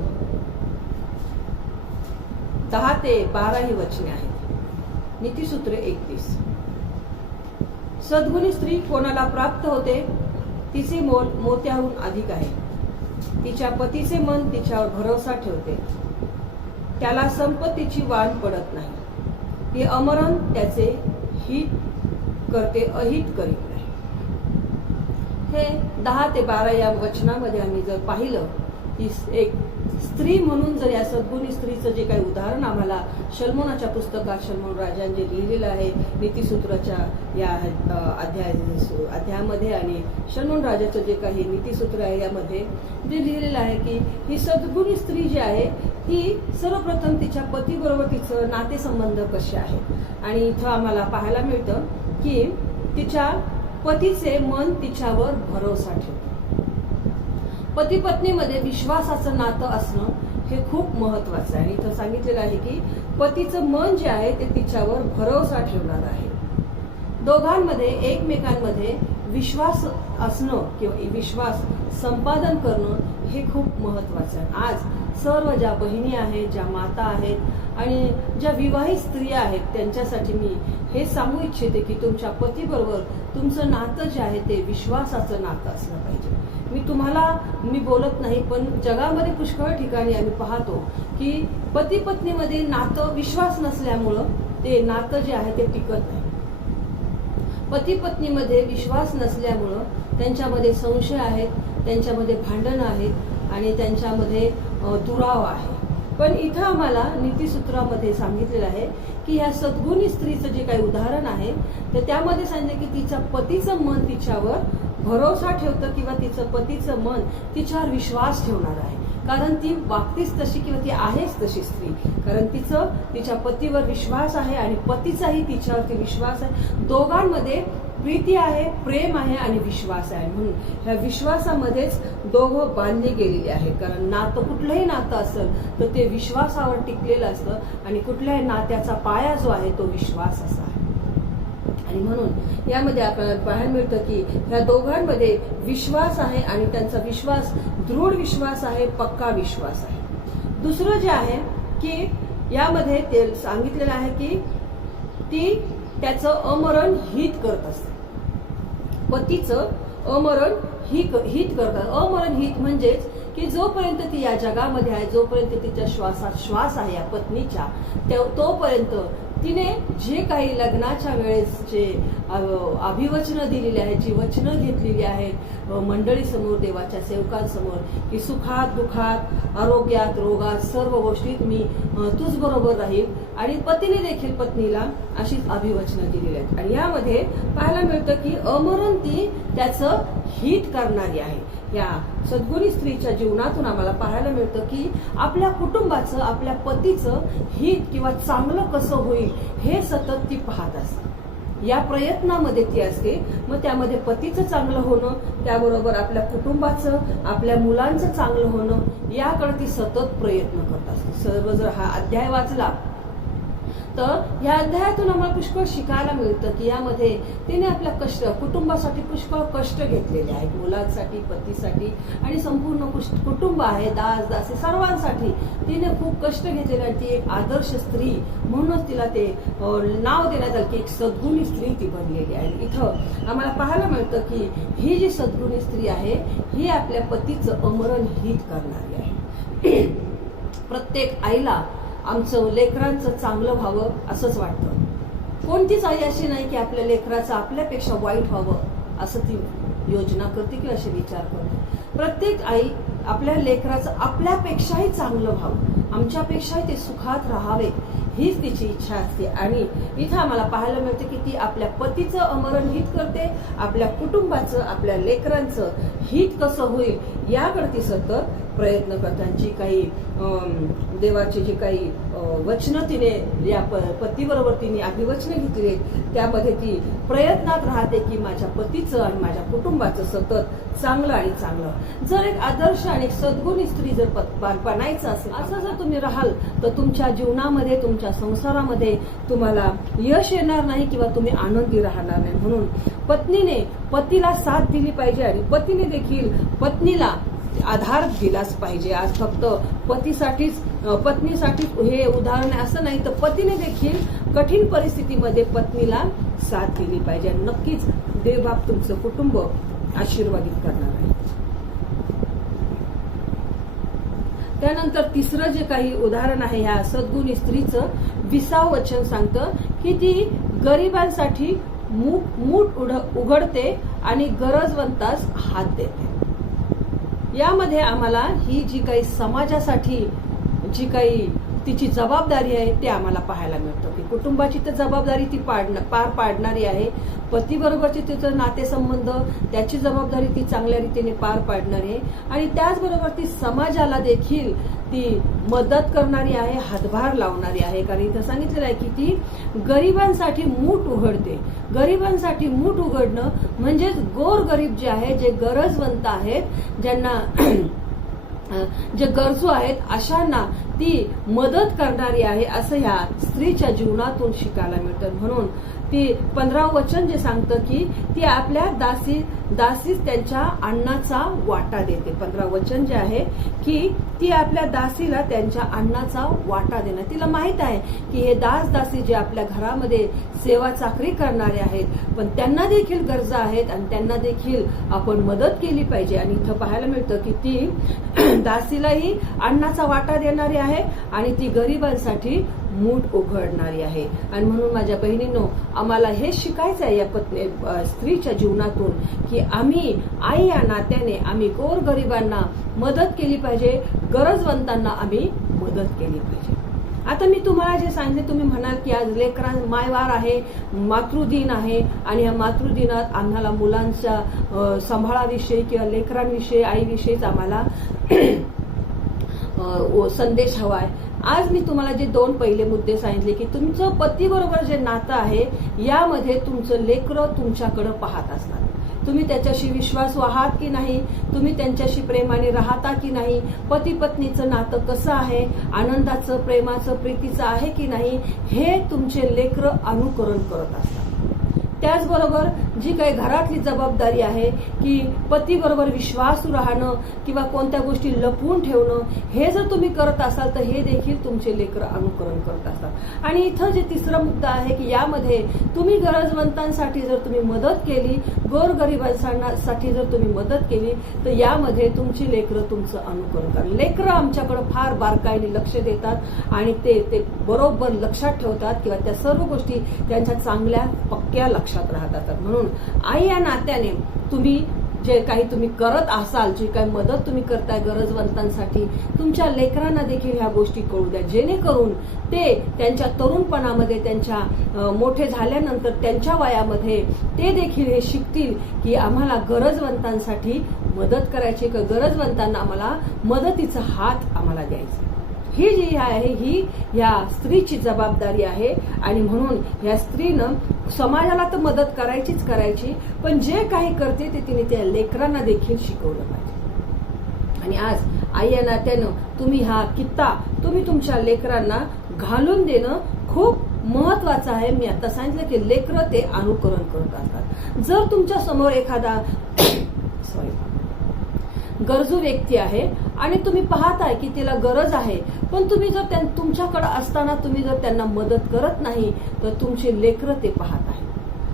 10 ते 12 ही वचने आहेत. नीतिसूत्रे 31. सद्गुणी स्त्री कोणाला प्राप्त होते, तिचे मोल मोत्याहून अधिक आहे. तिच्या पतीचे मन तिच्यावर भरोसा ठेवते, त्याला संपत्तीची वाण पडत नाही. ती अमरण त्याचे हित करते, अहित करीत नाही. हे 10 ते 12 या वचनामध्ये आम्ही जर पाहिलं की एक स्त्री म्हणून जर या सद्गुणी स्त्रीचं जे काही उदाहरण आम्हाला शल्मोनाच्या पुस्तकात शल्मोन राजाने जे लिहिलेलं आहे नीतिसूत्राच्या या अध्यायामध्ये आणि शल्मोन राजाचं जे काही नीतिसूत्र आहे यामध्ये जे लिहिलेलं आहे की ही सद्गुणी स्त्री जी आहे ही सर्वप्रथम तिच्या पतीबरोबर तिचं नातेसंबंध कसे आहेत. आणि इथं आम्हाला पाहायला मिळतं की तिच्या पतीचे मन तिच्यावर भरोसा ठेवते. पती पत्नीमध्ये विश्वासाचं नातं असणं हे खूप महत्वाचं आहे. आणि इथं सांगितलेलं आहे की पतीचं मन जे आहे ते तिच्यावर भरोसा ठेवणार आहे. दोघांमध्ये एकमेकांमध्ये विश्वास असणं किंवा विश्वास संपादन करणं हे खूप महत्वाचं आहे. आज सर्व ज्या बहिणी आहेत, ज्या माता आहेत आणि ज्या विवाहित स्त्रिया आहेत त्यांच्यासाठी मी हे सांगू इच्छिते की तुमच्या पतीबरोबर तुमचं नातं जे आहे ते विश्वासाचं नातं असलं पाहिजे. मी बोलत नाही, पण जगामध्ये पुष्कळ ठिकाणी आम्ही पाहतो की पती पत्नीमध्ये नातं विश्वास नसल्यामुळं ते नातं जे आहे ते टिकत नाही. पती पत्नीमध्ये विश्वास नसल्यामुळं त्यांच्यामध्ये संशय आहेत, त्यांच्यामध्ये भांडणं आहेत आणि त्यांच्यामध्ये दुरावा आहे. पण इथं आम्हाला नीतिसूत्रामध्ये सांगितलेलं आहे की ह्या सद्गुणी स्त्रीचं जे काही उदाहरण आहे तर त्यामध्ये सांगितलं की तिच्या पतीचं मन तिच्यावर भरोसा ठेवतं किंवा तिचं पतीचं मन तिच्यावर विश्वास ठेवणार आहे. कारण ती वागतीच तशी किंवा ती आहेच तशी स्त्री. कारण तिच्या पतीवर विश्वास आहे आणि पतीचाही तिच्यावरती विश्वास आहे. दोघांमध्ये प्रीती आहे, प्रेम आहे आणि विश्वास आहे. म्हणून ह्या विश्वासामध्येच दोघं बांधली गेलेली आहे. कारण नातं कुठलंही नातं असेल तर ते विश्वासावर टिकलेलं असतं आणि कुठल्याही नात्याचा पाया जो आहे तो विश्वास असा आहे. आणि म्हणून यामध्ये आपल्याला पाहायला मिळतं की ह्या दोघांमध्ये विश्वास आहे आणि त्यांचा विश्वास दृढ विश्वास आहे, पक्का विश्वास आहे. दुसरं जे आहे की यामध्ये ते सांगितलेलं आहे की ती त्याचं अमरण हित करत असते. पतीचं अमरण हित करतात. अमरण हित म्हणजेच की जोपर्यंत ती या जगामध्ये आहे, जोपर्यंत तिच्या श्वासात श्वास आहे या पत्नीच्या, तोपर्यंत तिने जे काही लग्नाच्या वेळेस जे अभिवचनं दिलेली आहेत, जी वचनं घेतलेली आहेत मंडळीसमोर, देवाच्या सेवकांसमोर, की सुखात दुःखात, आरोग्यात रोगात सर्व गोष्टीत मी तुझ बरोबर राहील. आणि पतीने देखील पत्नीला अशीच अभिवचनं दिलेली आहेत. आणि यामध्ये पाहायला मिळतं की अमरण ती त्याचं हित करणारी आहे. या सद्गुणी स्त्रीच्या जीवनातून आम्हाला पाहायला मिळतं की आपल्या कुटुंबाचं, आपल्या पतीचं हित किंवा चांगलं कसं होईल हे सतत ती पाहत असते. या प्रयत्नामध्ये ती असते. मग त्यामध्ये पतीचं चांगलं होणं, त्याबरोबर आपल्या कुटुंबाचं, आपल्या मुलांचं चांगलं होणं याकडे ती सतत प्रयत्न करत असते. सर्व जर हा अध्याय वाचला तर या अध्यायातून आम्हाला पुष्कळ शिकायला मिळतं की यामध्ये तिने आपल्या कुटुंबासाठी पुष्कळ कष्ट घेतलेले आहेत. मुलांसाठी, पतीसाठी आणि संपूर्ण कुटुंब आहे, दास दासी सर्वांसाठी तिने खूप कष्ट घेतलेले आहेत. ती एक आदर्श स्त्री म्हणूनच तिला ते नाव देण्यात आलं की एक सद्गुणी स्त्री ती बनलेली आहे. इथं आम्हाला पाहायला मिळतं की ही जी सद्गुणी स्त्री आहे ही आपल्या पतीचं अमरण हित करणारी आहे. प्रत्येक आईला आमचं लेकरांचं चांगलं व्हावं असंच वाटतं. कोणतीच आई अशी नाही की आपल्या लेकराचं आपल्यापेक्षा वाईट व्हावं असं ती योजना करते किंवा असे विचार करते. प्रत्येक आई आपल्या लेकराचं आपल्यापेक्षाही चांगलं व्हावं, आमच्यापेक्षाही ते सुखात राहावे हीच तिची इच्छा असते. आणि इथं आम्हाला पाहायला मिळतं की ती आपल्या पतीचं अमरण हित करते, आपल्या कुटुंबाचं, आपल्या लेकरांचं हित कसं होईल याकडे ती सतत प्रयत्न करतात. जी काही देवाची जी काही वचनं तिने या पतीबरोबर तिने अभिवचनं घेतली आहेत त्यामध्ये ती प्रयत्नात राहते की माझ्या पतीचं आणि माझ्या कुटुंबाचं सतत चांगलं आणि चांगलं. जर एक आदर्श आणि एक सद्गुणी स्त्री जर बनायचं असेल, असं जर तुम्ही राहाल तर तुमच्या जीवनामध्ये, तुमच्या संसारामध्ये तुम्हाला यश येणार नाही किंवा तुम्ही आनंदी राहणार नाही. म्हणून पत्नीने पतीला साथ दिली पाहिजे आणि पतीने देखील पत्नीला आधार दिलाच पाहिजे. आज फक्त पत्नीसाठीच हे उदाहरण आहे असं नाही, तर पतीने देखील कठीण परिस्थितीमध्ये पत्नीला साथ दिली पाहिजे. आणि नक्कीच देवबाप तुमचं कुटुंब आशीर्वादित करणार आहे. त्यानंतर तिसरं जे काही उदाहरण आहे ह्या सद्गुणी स्त्रीचं 20 वचन सांगतं की ती गरिबांसाठी मूठ उघडते आणि गरजवंतास हात देते. यामध्ये आम्हाला ही जी काही समाजासाठी जी काही तिची जबाबदारी आहे ते आम्हाला पाहायला मिळतं की कुटुंबाची तर जबाबदारी ती पार पाडणारी आहे. पतीबरोबरचे तिचं नातेसंबंध त्याची जबाबदारी ती चांगल्या रीतीने पार पाडणारी आहे आणि त्याचबरोबर ती समाजाला देखील ती मदत करणारी आहे, हातभार लावणारी आहे. कारण इथं सांगितलेलं आहे की ती गरिबांसाठी मूठ उघडते. गरिबांसाठी मूठ उघडणं म्हणजेच गोरगरीब जे आहे, जे गरजवंत आहेत, ज्यांना जे गरजू आहेत अशांना ती मदत करणारी आहे असं ह्या स्त्रीच्या जीवनातून शिकायला मिळतं. म्हणून ती 15 वचन जे सांगतं की ती आपल्या दासीस त्यांच्या अन्नाचा वाटा देते. 15 वचन जे आहे की ती आपल्या दासीला त्यांच्या अन्नाचा वाटा देणार. तिला माहित आहे की हे दासी जे आपल्या घरामध्ये सेवा चाकरी करणारे आहेत पण त्यांना देखील गरजा आहेत आणि त्यांना देखील आपण मदत केली पाहिजे. आणि इथं पाहायला मिळतं की ती दासीलाही अन्नाचा वाटा देणारी आहे आणि ती गरिबांसाठी मूठ उघडणारी आहे. आणि म्हणून माझ्या बहिणींनो, आम्हाला हे शिकायचं आहे या स्त्रीच्या जीवनातून की आम्ही आई या नात्याने आम्ही गोरगरिबांना मदत केली पाहिजे, गरजवंतांना आम्ही मदत केली पाहिजे. आता मी तुम्हाला जे सांगितले, तुम्ही म्हणाल की आज मायवार आहे, मातृदिन आहे आणि या मातृदिनात आम्हाला मुलांच्या सांभाळाविषयी किंवा लेकरांविषयी आईविषयीच आम्हाला संदेश हवाय. आज मी तुम्हाला जे 2 पहिले मुद्दे सांगितले की तुमचं पतीबरोबर जे नातं आहे यामध्ये तुमचं लेकरं तुमच्याकडे पाहत असतात. तुम्ही त्याच्याशी विश्वासू आहात की नाही, तुम्ही त्यांच्याशी प्रेमाने राहता की नाही, पती पत्नीचं नातं कसं आहे, आनंदाचं, प्रेमाचं, प्रीतीचं आहे की नाही, हे तुमचे लेकरं अनुकरण करत असतात. त्याचबरोबर जी काही घरातली जबाबदारी आहे की पतीबरोबर विश्वासू राहणं किंवा कोणत्या गोष्टी लपवून ठेवणं, हे जर तुम्ही करत असाल तर हे देखील तुमचे लेकरं अनुकरण करत असतात. आणि इथं जे तिसरा मुद्दा आहे की यामध्ये तुम्ही गरजवंतांसाठी जर तुम्ही मदत केली, गोरगरिबांसाठी जर तुम्ही मदत केली तर यामध्ये तुमची लेकरं तुमचं अनुकरण करतात. लेकरं आमच्याकडे फार बारकाईने लक्ष देतात आणि ते बरोबर लक्षात ठेवतात किंवा त्या सर्व गोष्टी त्यांच्या चांगल्या पक्क्या लक्षात राहतात. म्हणून आई या नात्याने तुम्ही जे काही तुम्ही करत असाल, जी काही मदत तुम्ही करताय गरजवंतांसाठी, तुमच्या लेकरांना देखील ह्या गोष्टी कळू द्या, जेणेकरून ते त्यांच्या तरुणपणामध्ये, त्यांच्या मोठे झाल्यानंतर त्यांच्या वयामध्ये ते देखील हे शिकतील की आम्हाला गरजवंतांसाठी मदत करायची, की गरजवंतांना आम्हाला मदतीचा हात आम्हाला द्यायचा. ही जी आहे ही या स्त्रीची जबाबदारी आहे. आणि म्हणून या स्त्रीनं समाजाला तर मदत करायचीच करायची, पण जे काही करते ते तिने त्या लेकरांना देखील शिकवलं पाहिजे. आणि आज आई या नात्यानं तुम्ही हा कित्ता तुम्ही तुमच्या लेकरांना घालून देणं खूप महत्वाचं आहे. मी आता सांगितलं की लेकरं ते अनुकरण करत असतात. जर तुमच्या समोर एखादा गरजू व्यक्ती आहे आणि तुम्ही पाहताय की तिला गरज आहे, पण तुम्ही जर तुमच्याकडे असताना तुम्ही जर त्यांना मदत करत नाही तर तुमचे लेकरं ते पाहत आहे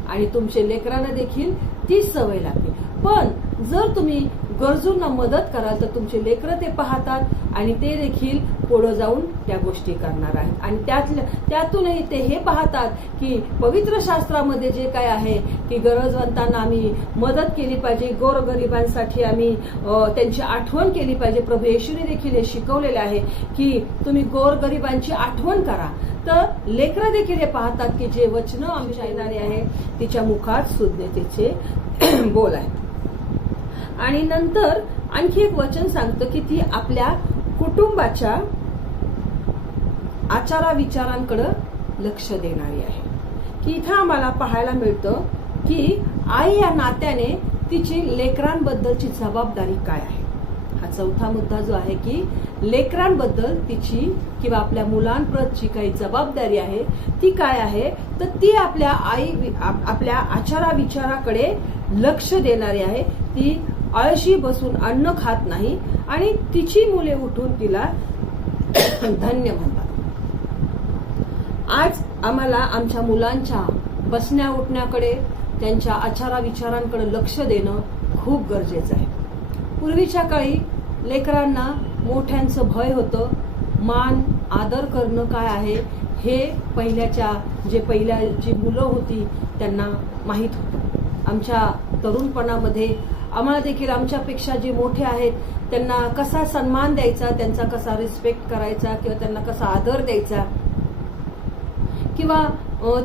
आणि तुमचे लेकरांना देखील तीच सवय लागते. पण जर तुम्ही गरजूंना मदत कराल तर तुमचे लेकरं ते पाहतात आणि ते देखील पुढे जाऊन त्या गोष्टी करणार आहेत. आणि त्यातूनही ते हे पाहतात की पवित्र शास्त्रामध्ये जे काय आहे की गरजवंतांना आम्ही मदत केली पाहिजे, गोरगरिबांसाठी आम्ही त्यांची आठवण केली पाहिजे. प्रभू येशूने देखील हे शिकवलेले आहे की तुम्ही गोरगरिबांची आठवण करा. तर लेकरं देखील हे पाहतात की जे वचनं आमच्या येणारे आहे तिच्या मुखात सुज्ञतेचे बोल आहे. आणि नंतर आणखी एक वचन सांगतं की ती आपल्या कुटुंबाच्या आचाराविचारांकडे लक्ष देणारी आहे. की इथं आम्हाला पाहायला मिळतं की आई या नात्याने तिची लेकरांबद्दलची जबाबदारी काय आहे. हा चौथा मुद्दा जो आहे की लेकरांबद्दल तिची किंवा आपल्या मुलांप्रती काही जबाबदारी आहे ती काय आहे, तर ती आपल्या आचाराविचाराकडे लक्ष देणारी आहे. ती आळशी बसून अन्न खात नाही आणि तिची मुले उठून तिला धन्य म्हणतात. आज आम्हाला आमच्या मुलांच्या बसण्या उठण्याकडे, त्यांच्या आचाराविचारांकडे लक्ष देणं खूप गरजेचं आहे. पूर्वीच्या काळी लेकरांना मोठ्यांचं भय होतं. मान आदर करणं काय आहे हे पहिल्या जी मुलं होती त्यांना माहीत होतं. आमच्या तरुणपणामध्ये आम्हाला देखील आमच्यापेक्षा जे मोठे आहेत त्यांना कसा सन्मान द्यायचा, त्यांचा कसा रिस्पेक्ट करायचा किंवा त्यांना कसा आदर द्यायचा किंवा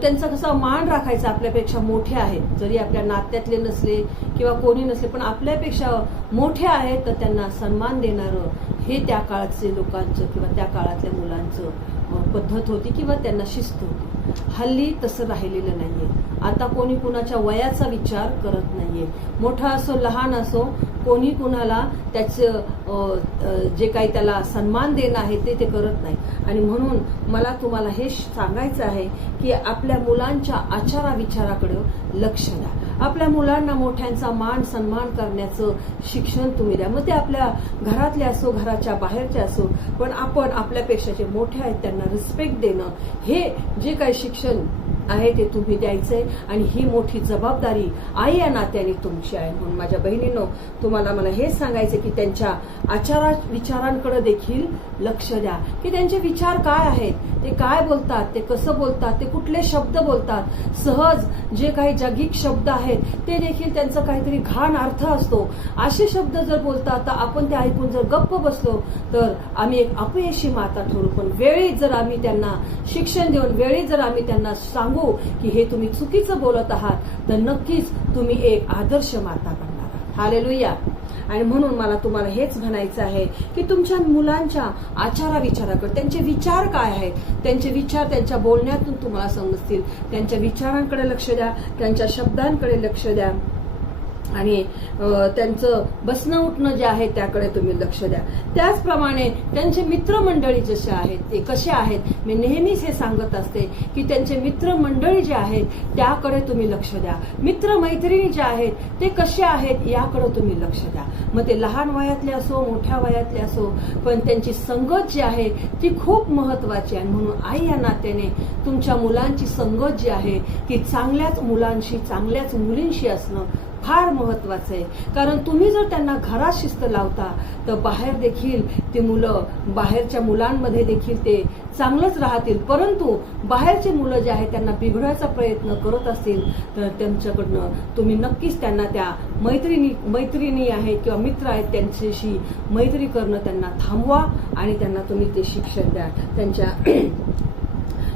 त्यांचा कसा मान राखायचा. आपल्यापेक्षा मोठे आहेत, जरी आपल्या नात्यातले नसले किंवा कोणी नसले, पण आपल्यापेक्षा मोठे आहेत तर त्यांना सन्मान देणारं हे त्या काळातले लोकांचं किंवा त्या काळातल्या मुलांचं पद्धत होती किंवा त्यांना शिस्त होती. हल्ली तसं राहिलेलं नाहीये. आता कोणी कुणाच्या वयाचा विचार करत नाहीये. मोठा असो लहान असो, कोणी कुणाला त्याचं जे काही त्याला सन्मान देणं आहे ते करत नाही. आणि म्हणून मला तुम्हाला हे सांगायचं आहे की आपल्या मुलांच्या आचाराविचाराकडे लक्ष द्या. आपल्या मुलांना मोठ्यांचा मान सन्मान करण्याचं शिक्षण तुम्ही द्या. मग ते आपल्या घरातले असो, घराच्या बाहेरचे असो, पण आपण आपल्यापेक्षा जे मोठे आहेत त्यांना रिस्पेक्ट देणं, हे जे काही शिक्षण आहे ते तुम्ही द्यायचंय आणि ही मोठी जबाबदारी आई या नात्याने तुमची आहे. म्हणून माझ्या बहिणींनो, तुम्हाला मला हेच सांगायचं की त्यांच्या आचारा विचारांकडे देखील लक्ष द्या की त्यांचे विचार काय आहेत, ते काय बोलतात, ते कसं बोलतात, ते कुठले शब्द बोलतात. सहज जे काही जगिक शब्द आहेत ते देखील त्यांचा काहीतरी घाण अर्थ असतो. असे शब्द जर बोलतात तर आपण ते ऐकून जर गप्प बसलो तर आम्ही एक अपयशी माता ठरू. पण वेळीच जर आम्ही त्यांना शिक्षण देऊन, वेळीच जर आम्ही त्यांना सांगू की हे तुम्ही चुकीचं बोलत आहात, तर नक्कीच तुम्ही एक आदर्श माता बनणार आहात. हालेलुया. आणि म्हणून मला तुम्हाला हेच म्हणायचं आहे की तुमच्या मुलांच्या आचारा विचाराकडे, त्यांचे विचार काय आहेत, त्यांचे विचार त्यांच्या बोलण्यातून तुम्हाला समजतील. त्यांच्या विचारांकडे लक्ष द्या, त्यांच्या शब्दांकडे लक्ष द्या आणि त्यांचं बसणं उठणं जे आहे त्याकडे तुम्ही लक्ष द्या. त्याचप्रमाणे त्यांचे मित्रमंडळी जसे आहेत ते कसे आहेत, मी नेहमीच हे सांगत असते की त्यांचे मित्रमंडळी जे आहेत त्याकडे तुम्ही लक्ष द्या. मित्रमैत्रिणी जे आहेत ते कसे आहेत याकडे तुम्ही लक्ष द्या. मग ते लहान वयातले असो, मोठ्या वयातले असो, पण त्यांची संगत जी आहे ती खूप महत्वाची आहे. म्हणून आई या नात्याने तुमच्या मुलांची संगत जी आहे ती चांगल्याच मुलांशी, चांगल्याच मुलींशी असणं फार महत्वाचं आहे. कारण तुम्ही जर त्यांना घरात शिस्त लावता तर बाहेर देखील ती मुलं, बाहेरच्या मुलांमध्ये देखील ते चांगलंच राहतील. परंतु बाहेरचे मुलं जे आहेत त्यांना बिघडवायचा प्रयत्न करत असतील तर त्यांच्याकडनं तुम्ही नक्कीच त्यांना त्या मैत्रिणी आहेत किंवा मित्र आहेत त्यांच्याशी मैत्री करणं त्यांना थांबवा आणि त्यांना तुम्ही ते शिक्षण द्या. त्यांच्या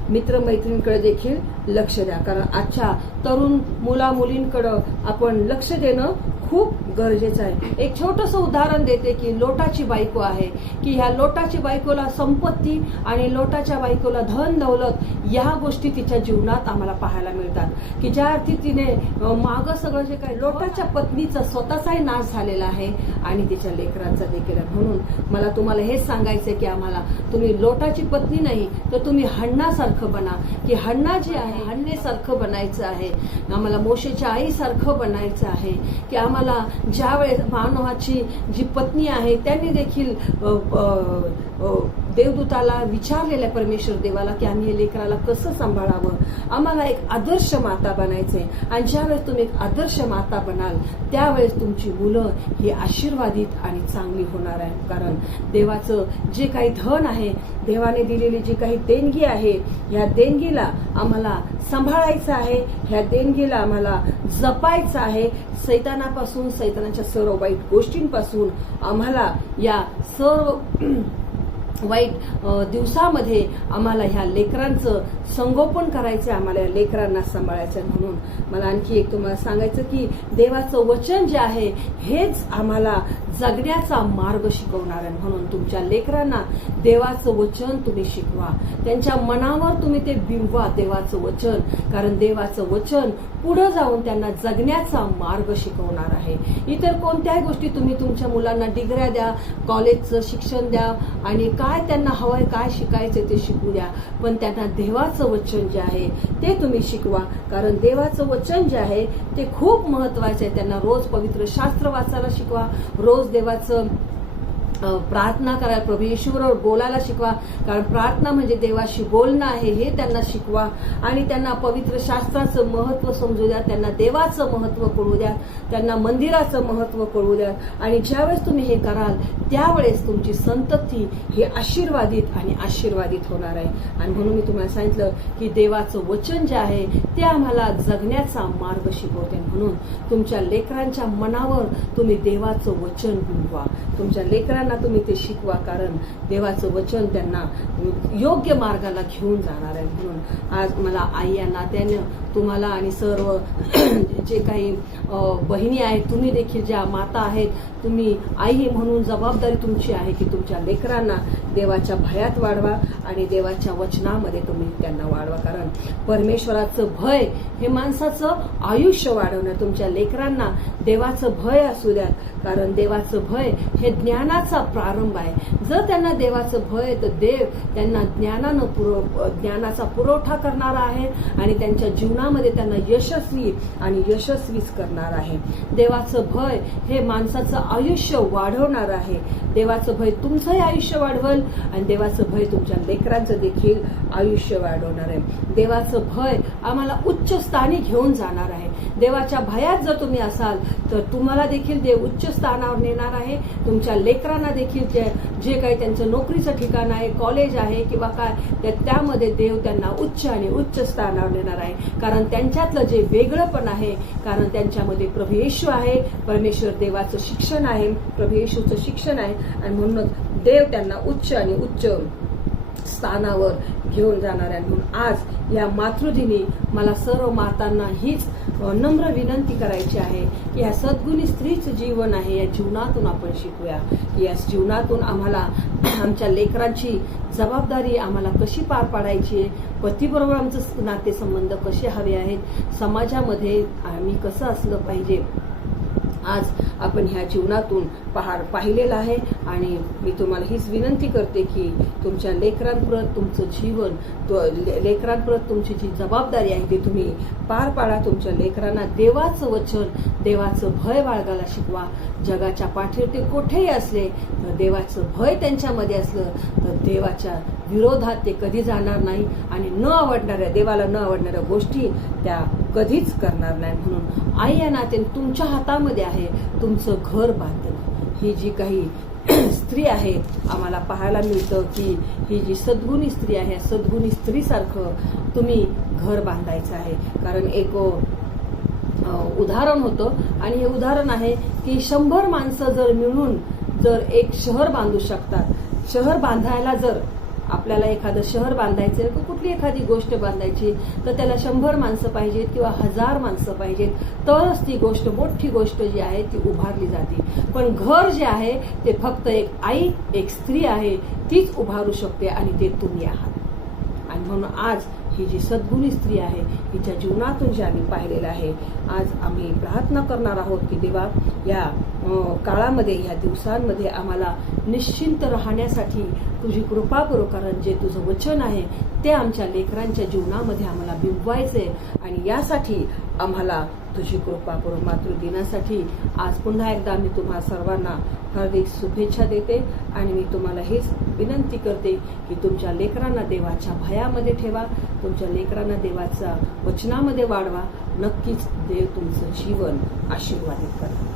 मित्रमैत्रिणींकडे देखील लक्ष द्या. कारण आजच्या तरुण मुला मुलींकडे आपण लक्ष देणं खूप गरजेचं आहे. एक छोटंसं उदाहरण देते की लोटाची बायको आहे की ह्या लोटाची बायकोला संपत्ती आणि लोटाच्या बायकोला धन दौलत या गोष्टी तिच्या जीवनात आम्हाला पाहायला मिळतात की ज्या अर्थी तिने मागं सगळं जे काही, लोटाच्या पत्नीचा स्वतःचाही नाश झालेला आहे आणि तिच्या लेकरांचा देखील. म्हणून मला तुम्हाला हेच सांगायचं की आम्हाला तुम्ही लोटाची पत्नी नाही तर तुम्ही हन्नासारखं बना की हन्ना जे आहे हन्नेसारखं बनायचं आहे. आम्हाला मोशेच्या आईसारखं बनायचं आहे की आम्हाला ज्यावेळेस मानवाची जी पत्नी आहे त्यांनी देखील देवदूताला विचारलेल्या परमेश्वर देवाला की आम्ही हे लेकराला कसं सांभाळावं, आम्हाला एक आदर्श माता बनायचंय. आणि ज्यावेळेस तुम्ही एक आदर्श माता बनाल त्यावेळेस तुमची मुलं ही आशीर्वादित आणि चांगली होणार आहे. कारण देवाचं जे काही धन आहे, देवाने दिलेली जी काही देणगी आहे, ह्या देणगीला आम्हाला सांभाळायचं आहे, ह्या देणगीला आम्हाला जपायचं आहे. सैतानापासून, सैतानाच्या सर्व वाईट गोष्टींपासून आम्हाला या सर्व वाईट दिवसामध्ये आम्हाला ह्या लेकरांचं संगोपन करायचं, आम्हाला या लेकरांना सांभाळायचं. म्हणून मला आणखी एक तुम्हाला सांगायचं की देवाचं वचन जे आहे हेच आम्हाला जगण्याचा मार्ग शिकवणार आहे. म्हणून तुमच्या लेकरांना देवाचं वचन तुम्ही शिकवा, त्यांच्या मनावर तुम्ही ते बिंबवा देवाचं वचन. कारण देवाचं वचन पुढे जाऊन त्यांना जगण्याचा मार्ग शिकवणार आहे. इतर कोणत्याही गोष्टी तुम्ही तुमच्या मुलांना डिग्र्या द्या, कॉलेजचं शिक्षण द्या आणि काय त्यांना हवंय, काय शिकायचं ते शिकू द्या, पण त्यांना देवाचं वचन जे आहे ते तुम्ही शिकवा. कारण देवाचं वचन जे आहे ते खूप महत्वाचं आहे. त्यांना रोज पवित्र शास्त्र वाचायला शिकवा, रोज देवाचं प्रार्थना करायला, प्रभू येशूवर बोलायला शिकवा. कारण प्रार्थना म्हणजे देवाशी बोलणं आहे हे त्यांना शिकवा. आणि त्यांना पवित्र शास्त्राचं महत्व समजू द्या, त्यांना देवाचं महत्व कळू द्या, त्यांना मंदिराचं महत्व कळू द्या. आणि ज्यावेळेस तुम्ही हे कराल त्यावेळेस तुमची संतती ही आशीर्वादित आणि आशीर्वादित होणार आहे. आणि म्हणून मी तुम्हाला सांगितलं की देवाचं वचन जे आहे ते आम्हाला जगण्याचा मार्ग शिकवते. म्हणून तुमच्या लेकरांच्या मनावर तुम्ही देवाचं वचन बिंबवा, तुमच्या लेकरांना तुम्ही ते शिकवा. कारण देवाचं वचन त्यांना योग्य मार्गाला घेऊन जाणार आहे. म्हणून आज मला आई या नात्यानं तुम्हाला आणि सर्व जे काही बहिणी आहेत, तुम्ही देखील ज्या माता आहेत, तुम्ही आई म्हणून जबाबदारी तुमची आहे की तुमच्या लेकरांना देवाच्या भयात वाढवा आणि देवाच्या वचनामध्ये तुम्ही त्यांना वाढवा. कारण परमेश्वराचं भय हे माणसाचं आयुष्य वाढवणं. तुमच्या लेकरांना देवाचं भय असू द्या. कारण देवाचं भय हे ज्ञानाचा प्रारंभ आहे। जर त्यांना देवाचं भय आहे, तर देव त्यांना ज्ञानाचा पुरवठा करणारा आहे आणि त्यांच्या जीवनामध्ये त्यांना यशस्वीच करणार आहे। देवाचं भय हे माणसाचं आयुष्य वाढवणार आहे। देवाचं भय तुमचंही आयुष्य वाढवल आणि देवाचं भय तुमच्या लेकरांचं देखील आयुष्य वाढवणार आहे। देवाचं भय आम्हाला उच्च स्थानी घेऊन जाणार आहे। देवाच्या भयात जर तुम्ही असाल तर तुम्हाला देखील देव उच्च स्थानावर नेणार आहे। तुमच्या लेकरांना देखील जे काही त्यांचं नोकरीचं ठिकाण आहे, कॉलेज आहे किंवा काय, त्यामध्ये देव त्यांना उच्च आणि उच्च स्थानावर नेणार आहे। कारण त्यांच्यातलं जे वेगळंपण आहे, कारण त्यांच्यामध्ये प्रभू येशू आहे, परमेश्वर देवाचं शिक्षण आहे, प्रभू येशूचं शिक्षण आहे आणि म्हणूनच देव त्यांना उच्च आणि उच्च स्थानावर घेऊन जाणार आहे। म्हणून आज या मातृदिनी मला सर्व मातांना हीच नम्र विनंती करायची आहे की या सद्गुणी स्त्रीचं जीवन आहे, या जीवनातून आपण शिकूया की या जीवनातून आम्हाला आमच्या लेकरांची जबाबदारी आम्हाला कशी पार पाडायची आहे, पतीबरोबर आमचं नातेसंबंध कसे हवे आहेत, समाजामध्ये आम्ही कसं असलं पाहिजे, आज आपण ह्या जीवनातून पाहिलेलं आहे। आणि मी तुम्हाला हीच विनंती करते की तुमच्या लेकरांप्रत तुमचं जीवन, लेकरांप्रत तुमची जी जबाबदारी आहे ती तुम्ही पार पाडा। तुमच्या लेकरांना देवाचं वचन, देवाचं भय बाळगायला शिकवा। जगाच्या पाठीवर ते कुठेही असले तर देवाचं भय त्यांच्यामध्ये असलं तर देवाच्या विरोधात ते कधी जाणार नाही आणि देवाला न आवडणाऱ्या गोष्टी त्या कधीच करणार नाही। म्हणून आई या नात्याने तुमच्या हातामध्ये आहे तुमचं घर बांधणं। ही जी काही स्त्री आहे आम्हाला पाहायला मिळतं की ही जी सद्गुणी स्त्री आहे, सद्गुणी स्त्रीसारखं तुम्ही घर बांधायचं आहे। कारण एक उदाहरण होतं आणि हे उदाहरण आहे की 100 माणसं जर मिळून जर एक शहर बांधू शकतात। शहर बांधायला जर आपल्याला एखादं शहर बांधायचं किंवा कुठली एखादी गोष्ट बांधायची तर त्याला 100 माणसं पाहिजेत किंवा 1000 माणसं पाहिजेत, तरच ती गोष्ट, मोठी गोष्ट जी आहे ती उभारली जाते। पण घर जे आहे ते फक्त एक आई, एक स्त्री आहे तीच उभारू शकते आणि ते तुम्ही आहात। आणि म्हणून आज ही जी सद्गुणी स्त्री आहे हिच्या जीवनातून जे आम्ही पाहिलेलं आहे, आज आम्ही प्रार्थना करणार आहोत की देवा या काळामध्ये, या दिवसांमध्ये आम्हाला निश्चिंत राहण्यासाठी तुझी कृपा करो। कारण जे तुझं वचन आहे ते आमच्या लेकरांच्या जीवनामध्ये आम्हाला बिंबवायचे आणि यासाठी आम्हाला तुझी कृपा करो। मातृदिनासाठी आज पुन्हा एकदा मी तुम्हा सर्वांना हार्दिक शुभेच्छा देते आणि मी तुम्हाला हेच विनंती करते की तुमच्या लेकरांना देवाच्या भयामध्ये ठेवा, तुमच्या लेकरांना देवाच्या वचनामध्ये वाढवा। नक्कीच देव तुमचं जीवन आशीर्वादित करा।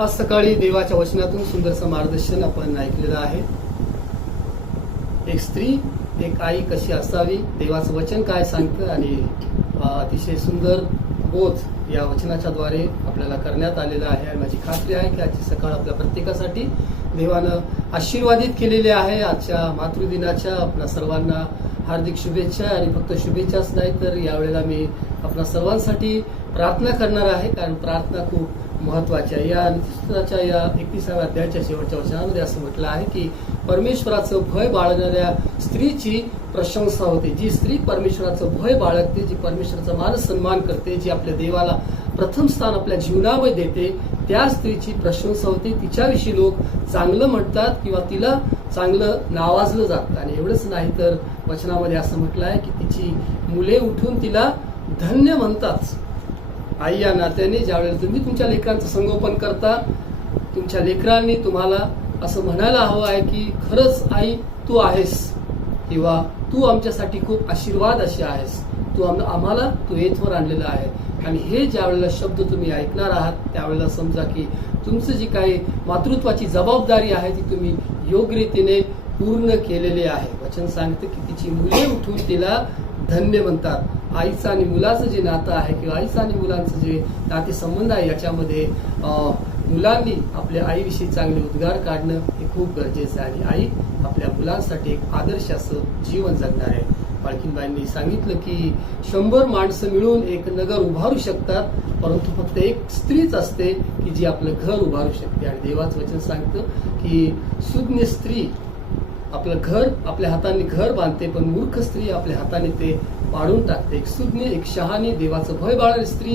आज सकाळी देवाच्या वचनातून सुंदरसं मार्गदर्शन आपण ऐकलेलं आहे। एक स्त्री, एक आई कशी असावी, देवाचं वचन काय सांगतं आणि अतिशय सुंदर बोध या वचनाच्या द्वारे आपल्याला करण्यात आलेला आहे। आणि माझी खात्री आहे की आजची सकाळ आपल्या प्रत्येकासाठी देवानं आशीर्वादित केलेली आहे। आजच्या मातृदिनाच्या आपल्या सर्वांना हार्दिक शुभेच्छा। आणि फक्त शुभेच्छाच नाही तर यावेळेला मी आपल्या सर्वांसाठी प्रार्थना करणार आहे, कारण प्रार्थना खूप महत्वाची आहे। या नुसताच्या या 31व्या अध्यायाच्या शेवटच्या वचनामध्ये असं म्हटलं आहे की परमेश्वराचं भय बाळगणाऱ्या स्त्रीची प्रशंसा होते। जी स्त्री परमेश्वराचं भय बाळगते, जी परमेश्वराचा मान सन्मान करते, जी आपल्या देवाला प्रथम स्थान आपल्या जीवनामध्ये देते, त्या स्त्रीची प्रशंसा होते। तिच्याविषयी लोक चांगलं म्हणतात किंवा तिला चांगलं नावाजलं जातं। आणि एवढंच नाही तर वचनामध्ये असं म्हटलं आहे की तिची मुले उठून तिला धन्य म्हणतात। आई या नात्याने ज्यावेळेला तुम्ही तुमच्या लेकरांचं संगोपन करता, तुमच्या लेकरांनी तुम्हाला असं म्हणायला हवं आहे की खरंच आई तू आहेस किंवा तू आमच्यासाठी खूप आशीर्वाद अशी आहेस, तू आम्हाला तू येथवर आणलेलं आहे। आणि हे ज्यावेळेला शब्द तुम्ही ऐकणार आहात त्यावेळेला समजा की तुमचं जी काही मातृत्वाची जबाबदारी आहे ती तुम्ही योग्य रीतीने पूर्ण केलेली आहे। वचन सांगतं की तिची मुले उठून तिला धन्य म्हणतात। आईचं आणि मुलाचं जे नातं आहे किंवा आईचं आणि मुलांचं जे नातेसंबंध आहे याच्यामध्ये मुलांनी आपल्या आईविषयी चांगले उद्गार काढणं हे खूप गरजेचं आहे। आणि आई आपल्या मुलांसाठी एक आदर्श असं जीवन जगणार आहे। बाळकीनबाईंनी सांगितलं की 100 माणसं मिळून एक नगर उभारू शकतात, परंतु फक्त एक स्त्रीच असते की जी आपलं घर उभारू शकते. आणि देवाचं वचन सांगतं की सुज्ञ स्त्री आपलं घर आपल्या हाताने घर बांधते, पण मूर्ख स्त्री आपल्या हाताने ते पाडून टाकते. एक सुज्ञ, एक शहाणी, देवाचं भय बाळगणारी स्त्री,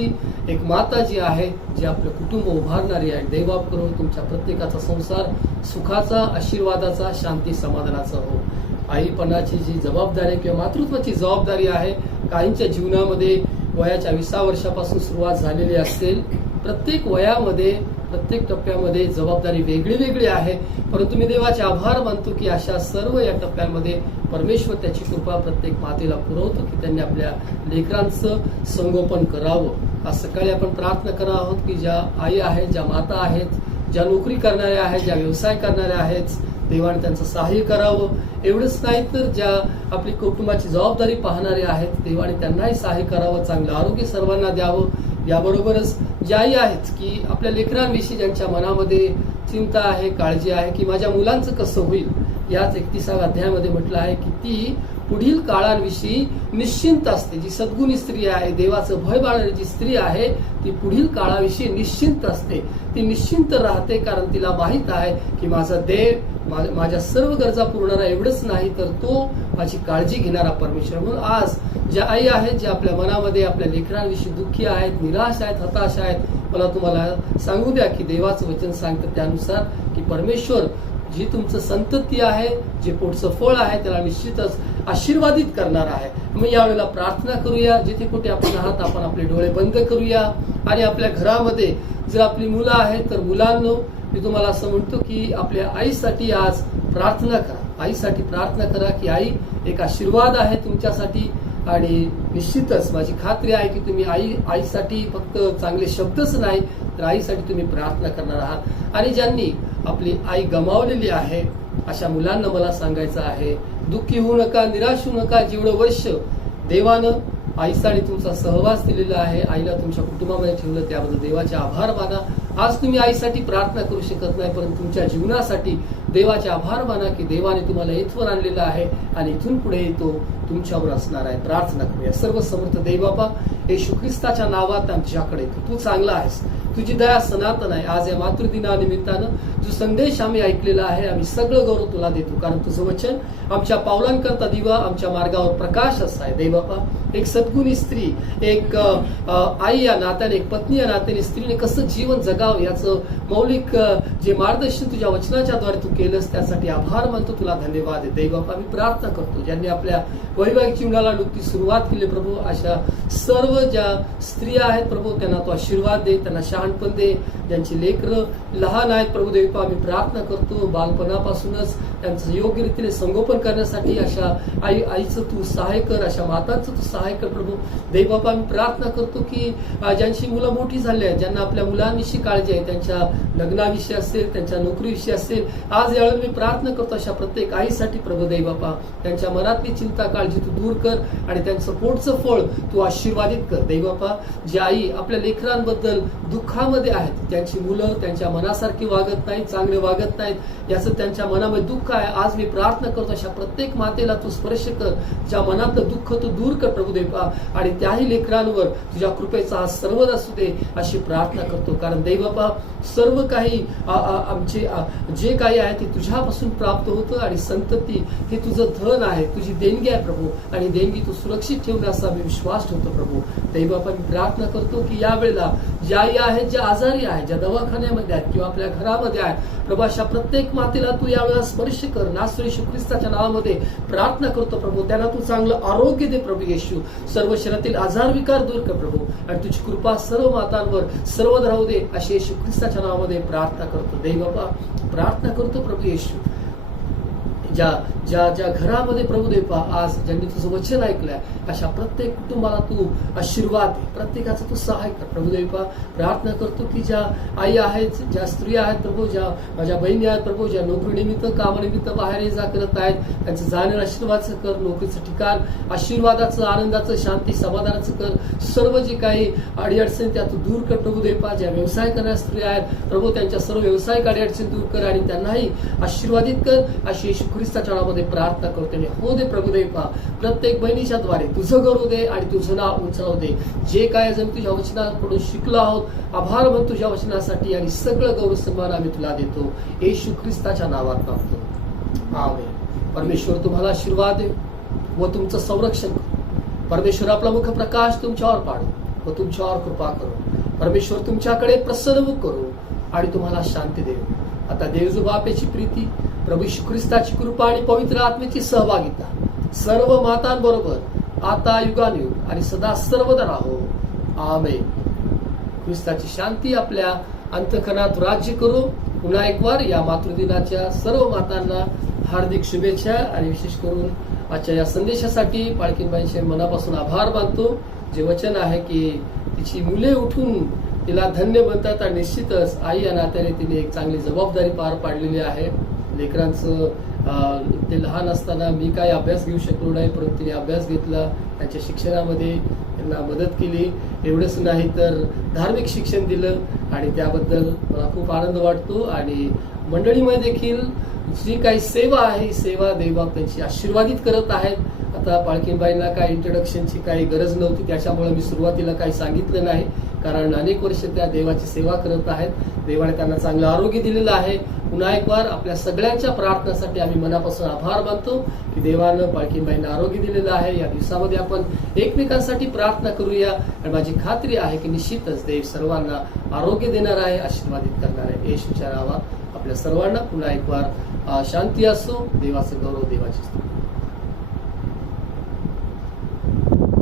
एक माता जी आहे, जी आपलं कुटुंब उभारणारी आहे. देवाप करून तुमच्या प्रत्येकाचा संसार सुखाचा, आशीर्वादाचा, शांती, समाधानाचा हो. आईपणाची जी जबाबदारी किंवा मातृत्वाची जबाबदारी आहे, काहींच्या जीवनामध्ये वयाच्या 20 वर्षापासून सुरुवात झालेली असेल. प्रत्येक वयामध्ये, प्रत्येक टप्प्यामध्ये जबाबदारी वेगळी वेगळी आहे, परंतु मी देवाचे आभार मानतो की अशा सर्व या टप्प्यांमध्ये परमेश्वर त्याची कृपा प्रत्येक मातेला पुरवतो की त्यांनी आपल्या लेकरांचं संगोपन करावं. आज सकाळी आपण प्रार्थना करणार आहोत की ज्या आई आहेत, ज्या माता आहेत, ज्या नोकरी करणाऱ्या आहेत, ज्या व्यवसाय करणाऱ्या आहेत, देवाने त्यांचं सहाय्य करावं. एवढंच नाही तर ज्या आपली कुटुंबाची जबाबदारी पाहणारे आहेत, देवाने त्यांनाही सहाय्य करावं, चांगलं आरोग्य सर्वांना द्यावं. याबरोबरच ज्याही आहेत की आपल्या लेकरांविषयी ज्यांच्या मनामध्ये चिंता आहे, काळजी आहे की माझ्या मुलांचं कसं होईल, याच 31व्या अध्यायामध्ये म्हटलं आहे की ती पुढील काळांविषयी निश्चिंत असते. जी सद्गुणी स्त्री आहे, देवाचं भय बाळगणारी जी स्त्री आहे, ती पुढील काळाविषयी निश्चिंत असते. ती निश्चिंत राहते कारण तिला माहित आहे की माझा देव माझ्या सर्व गरजा पुरवणारा एवढंच नाही तर तो माझी काळजी घेणारा परमेश्वर. म्हणून आज ज्या आई आहेत, ज्या आपल्या मनामध्ये आपल्या लेकरांविषयी दुःखी आहेत, निराश आहेत, हताश आहेत, मला तुम्हाला सांगू द्या की देवाचं वचन सांगतं त्यानुसार की परमेश्वर जी तुमचं संतती आहे, जे पोटचं फळ आहे, त्याला निश्चितच आशीर्वादित करणार आहे. मग यावेळेला प्रार्थना करूया. जिथे कुठे आपण आहात आपण आपले डोळे बंद करूया आणि आपल्या घरामध्ये जर आपली मुलं आहेत तर मुलांनो, मी तुम्हाला असं म्हणतो की आपल्या आईसाठी आज प्रार्थना करा. आईसाठी प्रार्थना करा की आई एक आशीर्वाद आहे तुमच्यासाठी आणि निश्चितच माझी खात्री आहे की तुम्ही आईसाठी फक्त चांगले शब्दच नाही तर आईसाठी तुम्ही प्रार्थना करणार आहात. आणि ज्यांनी आपली आई गमावलेली आहे अशा मुलांना मला सांगायचं आहे, दुःखी होऊ नका, निराश होऊ नका. जेवढं वर्ष देवानं आईसाठी तुमचा सहवास दिलेला आहे, आईला तुमच्या कुटुंबामध्ये ठेवलं, त्याबद्दल देवाचे आभार माना. आज तुम्ही आईसाठी प्रार्थना करू शकत नाही, परंतु तुमच्या जीवनासाठी देवाचे आभार माना की देवाने तुम्हाला इथवर आणलेलं आहे आणि इथून पुढे तो तुमच्यावर असणार आहे. प्रार्थना करूया. सर्व समर्थ देवबापा, येशू ख्रिस्ताच्या नावात आमच्याकडे तू चांगला आहेस, तुझी दया सनातन आहे. आज या मातृदिनानिमित्तानं जो संदेश आम्ही ऐकलेला आहे, आम्ही सगळं गौरव तुला देतो, कारण तुझं वचन आमच्या पावलांकरता दिवा, आमच्या मार्गावर प्रकाश असा आहे. देवबापा, एक सद्गुणी स्त्री, एक आई या नात्याने, एक पत्नी या नात्याने स्त्रीने कसं जीवन जगावं याचं मौलिक जे मार्गदर्शन तुझ्या वचनाच्या द्वारे तू केलंस त्यासाठी आभार मानतो, तुला धन्यवाद आहे. देवबापा, मी प्रार्थना करतो ज्यांनी आपल्या वैवाहिक जीवनाला नुकती सुरुवात केली प्रभू, अशा सर्व ज्या स्त्रिया आहेत प्रभू त्यांना तो आशीर्वाद दे, त्यांना शहाणपण दे. ज्यांची लेकरं लहान आहेत प्रभू देवबापा, मी प्रार्थना करतो बालपणापासूनच त्यांचं योग्य रीतीने संगोपन करण्यासाठी अशा आईचं तू सहाय्य कर, अशा मातांचं तू सहाय्य कर प्रभू देवबापा. मी प्रार्थना करतो की ज्यांची मुलं मोठी झाली आहेत, ज्यांना आपल्या मुलांविषयी काळजी आहे, त्यांच्या लग्नाविषयी असेल, त्यांच्या नोकरीविषयी असेल, आज यावेळी मी प्रार्थना करतो अशा प्रत्येक आईसाठी प्रभू देवबापा, त्यांच्या मनातली चिंता काळजी तू दूर कर आणि त्यांचं पोटचं फळ तू आशीर्वादित कर. देवबापा, जी आई आपल्या लेकरांबद्दल दुःखामध्ये आहेत, त्यांची मुलं त्यांच्या मनासारखी वागत नाहीत, चांगले वागत नाहीत, याचं त्यांच्या मनामध्ये दुःख आहे, आज मी प्रार्थना करतो अशा प्रत्येक मातेला तू स्पर्श कर, ज्या मनातलं दुःख तू दूर कर प्रभू देवा, आणि त्याही लेकरांवर तुझ्या कृपेचा हा सर्वदा असू दे अशी प्रार्थना करतो. कारण देवबापा, सर्व काही आमचे जे काही आहे ते तुझ्यापासून प्राप्त होतं आणि संतती हे तुझं धन आहे, तुझी देणगी आहे प्रभू, आणि देणगी तू सुरक्षित ठेवण्याचा मी विश्वास ठेवतो प्रभू देवबापा. मी प्रार्थना करतो की यावेळेला ज्या आई आहेत, ज्या आजारी आहेत, ज्या दवाखान्यामध्ये आहेत किंवा आपल्या घरामध्ये आहेत प्रभू, अशा प्रत्येक मातेला तू यावेळेला स्पर्श कर. नासरी येशू ख्रिस्ताच्या नावामध्ये प्रार्थना करतो प्रभू, त्यांना तू चांगलं आरोग्य दे प्रभू येशू, सर्व शरीरातील आजार विकार दूर कर प्रभू, आणि तुझी कृपा सर्व मातांवर सर्वदा राहू दे अशी येशू ख्रिस्ताच्या नावामध्ये प्रार्थना करतो. देवबापा, प्रार्थना करतो प्रभू येशू, ज्या ज्या ज्या घरामध्ये प्रभू देवा आज ज्यांनी तुझं वचन ऐकलंय अशा प्रत्येक कुटुंबाला तू आशीर्वाद दे, प्रत्येकाचं तू सहाय्य कर प्रभू देवा. प्रार्थना करतो की ज्या आई आहेत, ज्या स्त्रिया आहेत प्रभू, ज्या माझ्या बहिणी आहेत प्रभू, ज्या नोकरीनिमित्त कामानिमित्त बाहेर ये जा करत आहेत, त्यांचं जाणं आशीर्वादाचं कर, नोकरीचं ठिकाण आशीर्वादाचं, आनंदाचं, शांती, समाधानाचं कर. सर्व जे काही अडीअडचण त्या तू दूर कर प्रभू देवा. ज्या व्यवसाय करणाऱ्या स्त्रिया आहेत प्रभू, त्यांच्या सर्व व्यावसायिक अडीअडचण दूर कर आणि त्यांनाही आशीर्वादित कर अशी येशू ख्रिस्ताच्या नावामध्ये प्रार्थना करतो आणि हो दे प्रभुदेव, प्रत्येक बहिणीच्या द्वारे तुझं करू दे आणि तुझं नाव उंचावू दे. जे काय आज आम्ही तुझ्या वचनाकडून शिकलो आहोत, आभार मान तुझ्या वचनासाठी आणि सगळं गौरव सन्मान आम्ही तुला देतो. येशू ख्रिस्ताच्या नावात मागतो, आमेन. परमेश्वर तुम्हाला आशीर्वाद दे व तुमचं संरक्षण करो. परमेश्वर आपला मुख प्रकाश तुमच्यावर पाडो व तुमच्यावर कृपा करो. परमेश्वर तुमच्याकडे प्रसन्न करू आणि तुम्हाला शांती देऊ. आता देवजो बापेची प्रीती, प्रभू यीशु ख्रिस्ताची कृपा आणि पवित्र आत्म्याची सहभागिता सर्व मातांबरोबर आता युगानुयुग आणि सदा सर्वदा राहो, आमेन. ख्रिस्ताची शांती आपल्या अंतःकरणात राज्य करू. पुन्हा एक वार या मातृदिनाच्या सर्व मातांना हार्दिक शुभेच्छा आणि विशेष करून आजच्या या संदेशासाठी पाळकीनबाईंचे मनापासून आभार मानतो. जे वचन आहे की तिची मुले उठून तिला धन्य म्हणतात आणि निश्चितच आई या नात्याने तिने एक चांगली जबाबदारी पार पाडलेली आहे. लेकरांचं ते लहान असताना मी काय अभ्यास घेऊ शकलो नाही, परंतु तिने अभ्यास घेतला, त्यांच्या शिक्षणामध्ये त्यांना मदत केली. एवढंच नाही तर धार्मिक शिक्षण दिलं आणि त्याबद्दल मला खूप आनंद वाटतो. आणि मंडळीमध्ये देखील जी काही सेवा आहे, सेवा देवबाप त्यांची आशीर्वादित करत आहेत. आता पाळकीनबाईंना काय इंट्रोडक्शनची काही गरज नव्हती, त्याच्यामुळे मी सुरुवातीला काही सांगितलं नाही, कारण अनेक वर्ष त्या देवाची सेवा करत आहेत. देवाने त्यांना चांगलं आरोग्य दिलेलं आहे. पुन्हा एक वार आपल्या सगळ्यांच्या प्रार्थनासाठी आम्ही मनापासून आभार मानतो की देवानं पाळकीनबाईंना आरोग्य दिलेलं आहे. या दिवसामध्ये आपण एकमेकांसाठी प्रार्थना करूया आणि माझी खात्री आहे की निश्चितच देव सर्वांना आरोग्य देणार आहे, आशीर्वादित करणार आहे. येशूच्या नावात आपल्या सर्वांना पुन्हा एक वार शांती असो. देवाचं गौरव, देवाची स्तुती.